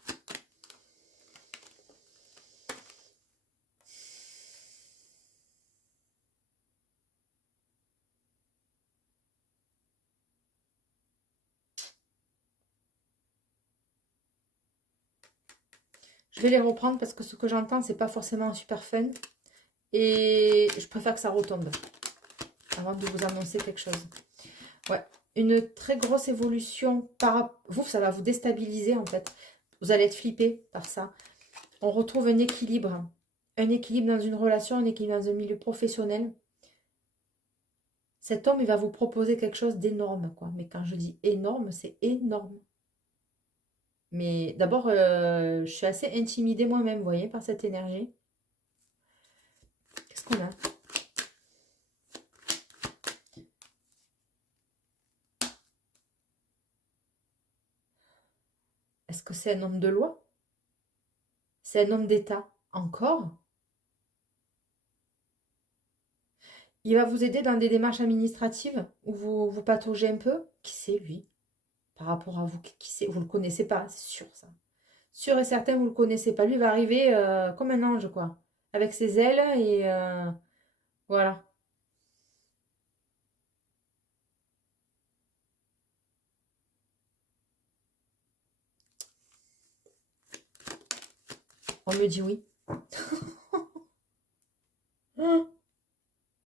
Je vais les reprendre parce que ce que j'entends, c'est pas forcément super fun. Et je préfère que ça retombe avant de vous annoncer quelque chose. Ouais, une très grosse évolution par vous, ça va vous déstabiliser en fait. Vous allez être flippé par ça. On retrouve un équilibre. Un équilibre dans une relation, un équilibre dans un milieu professionnel. Cet homme, il va vous proposer quelque chose d'énorme, quoi. Mais quand je dis énorme, c'est énorme. Mais d'abord, je suis assez intimidée moi-même, vous voyez, par cette énergie. Qu'est-ce qu'on a? Est-ce que c'est un homme de loi? C'est un homme d'État? Encore? Il va vous aider dans des démarches administratives où vous pataugez un peu? Qui c'est, lui? Par rapport à vous, qui c'est? Vous le connaissez pas, c'est sûr, ça. Sûr et certain, vous le connaissez pas. Lui va arriver comme un ange, quoi. Avec ses ailes et voilà. On me dit oui.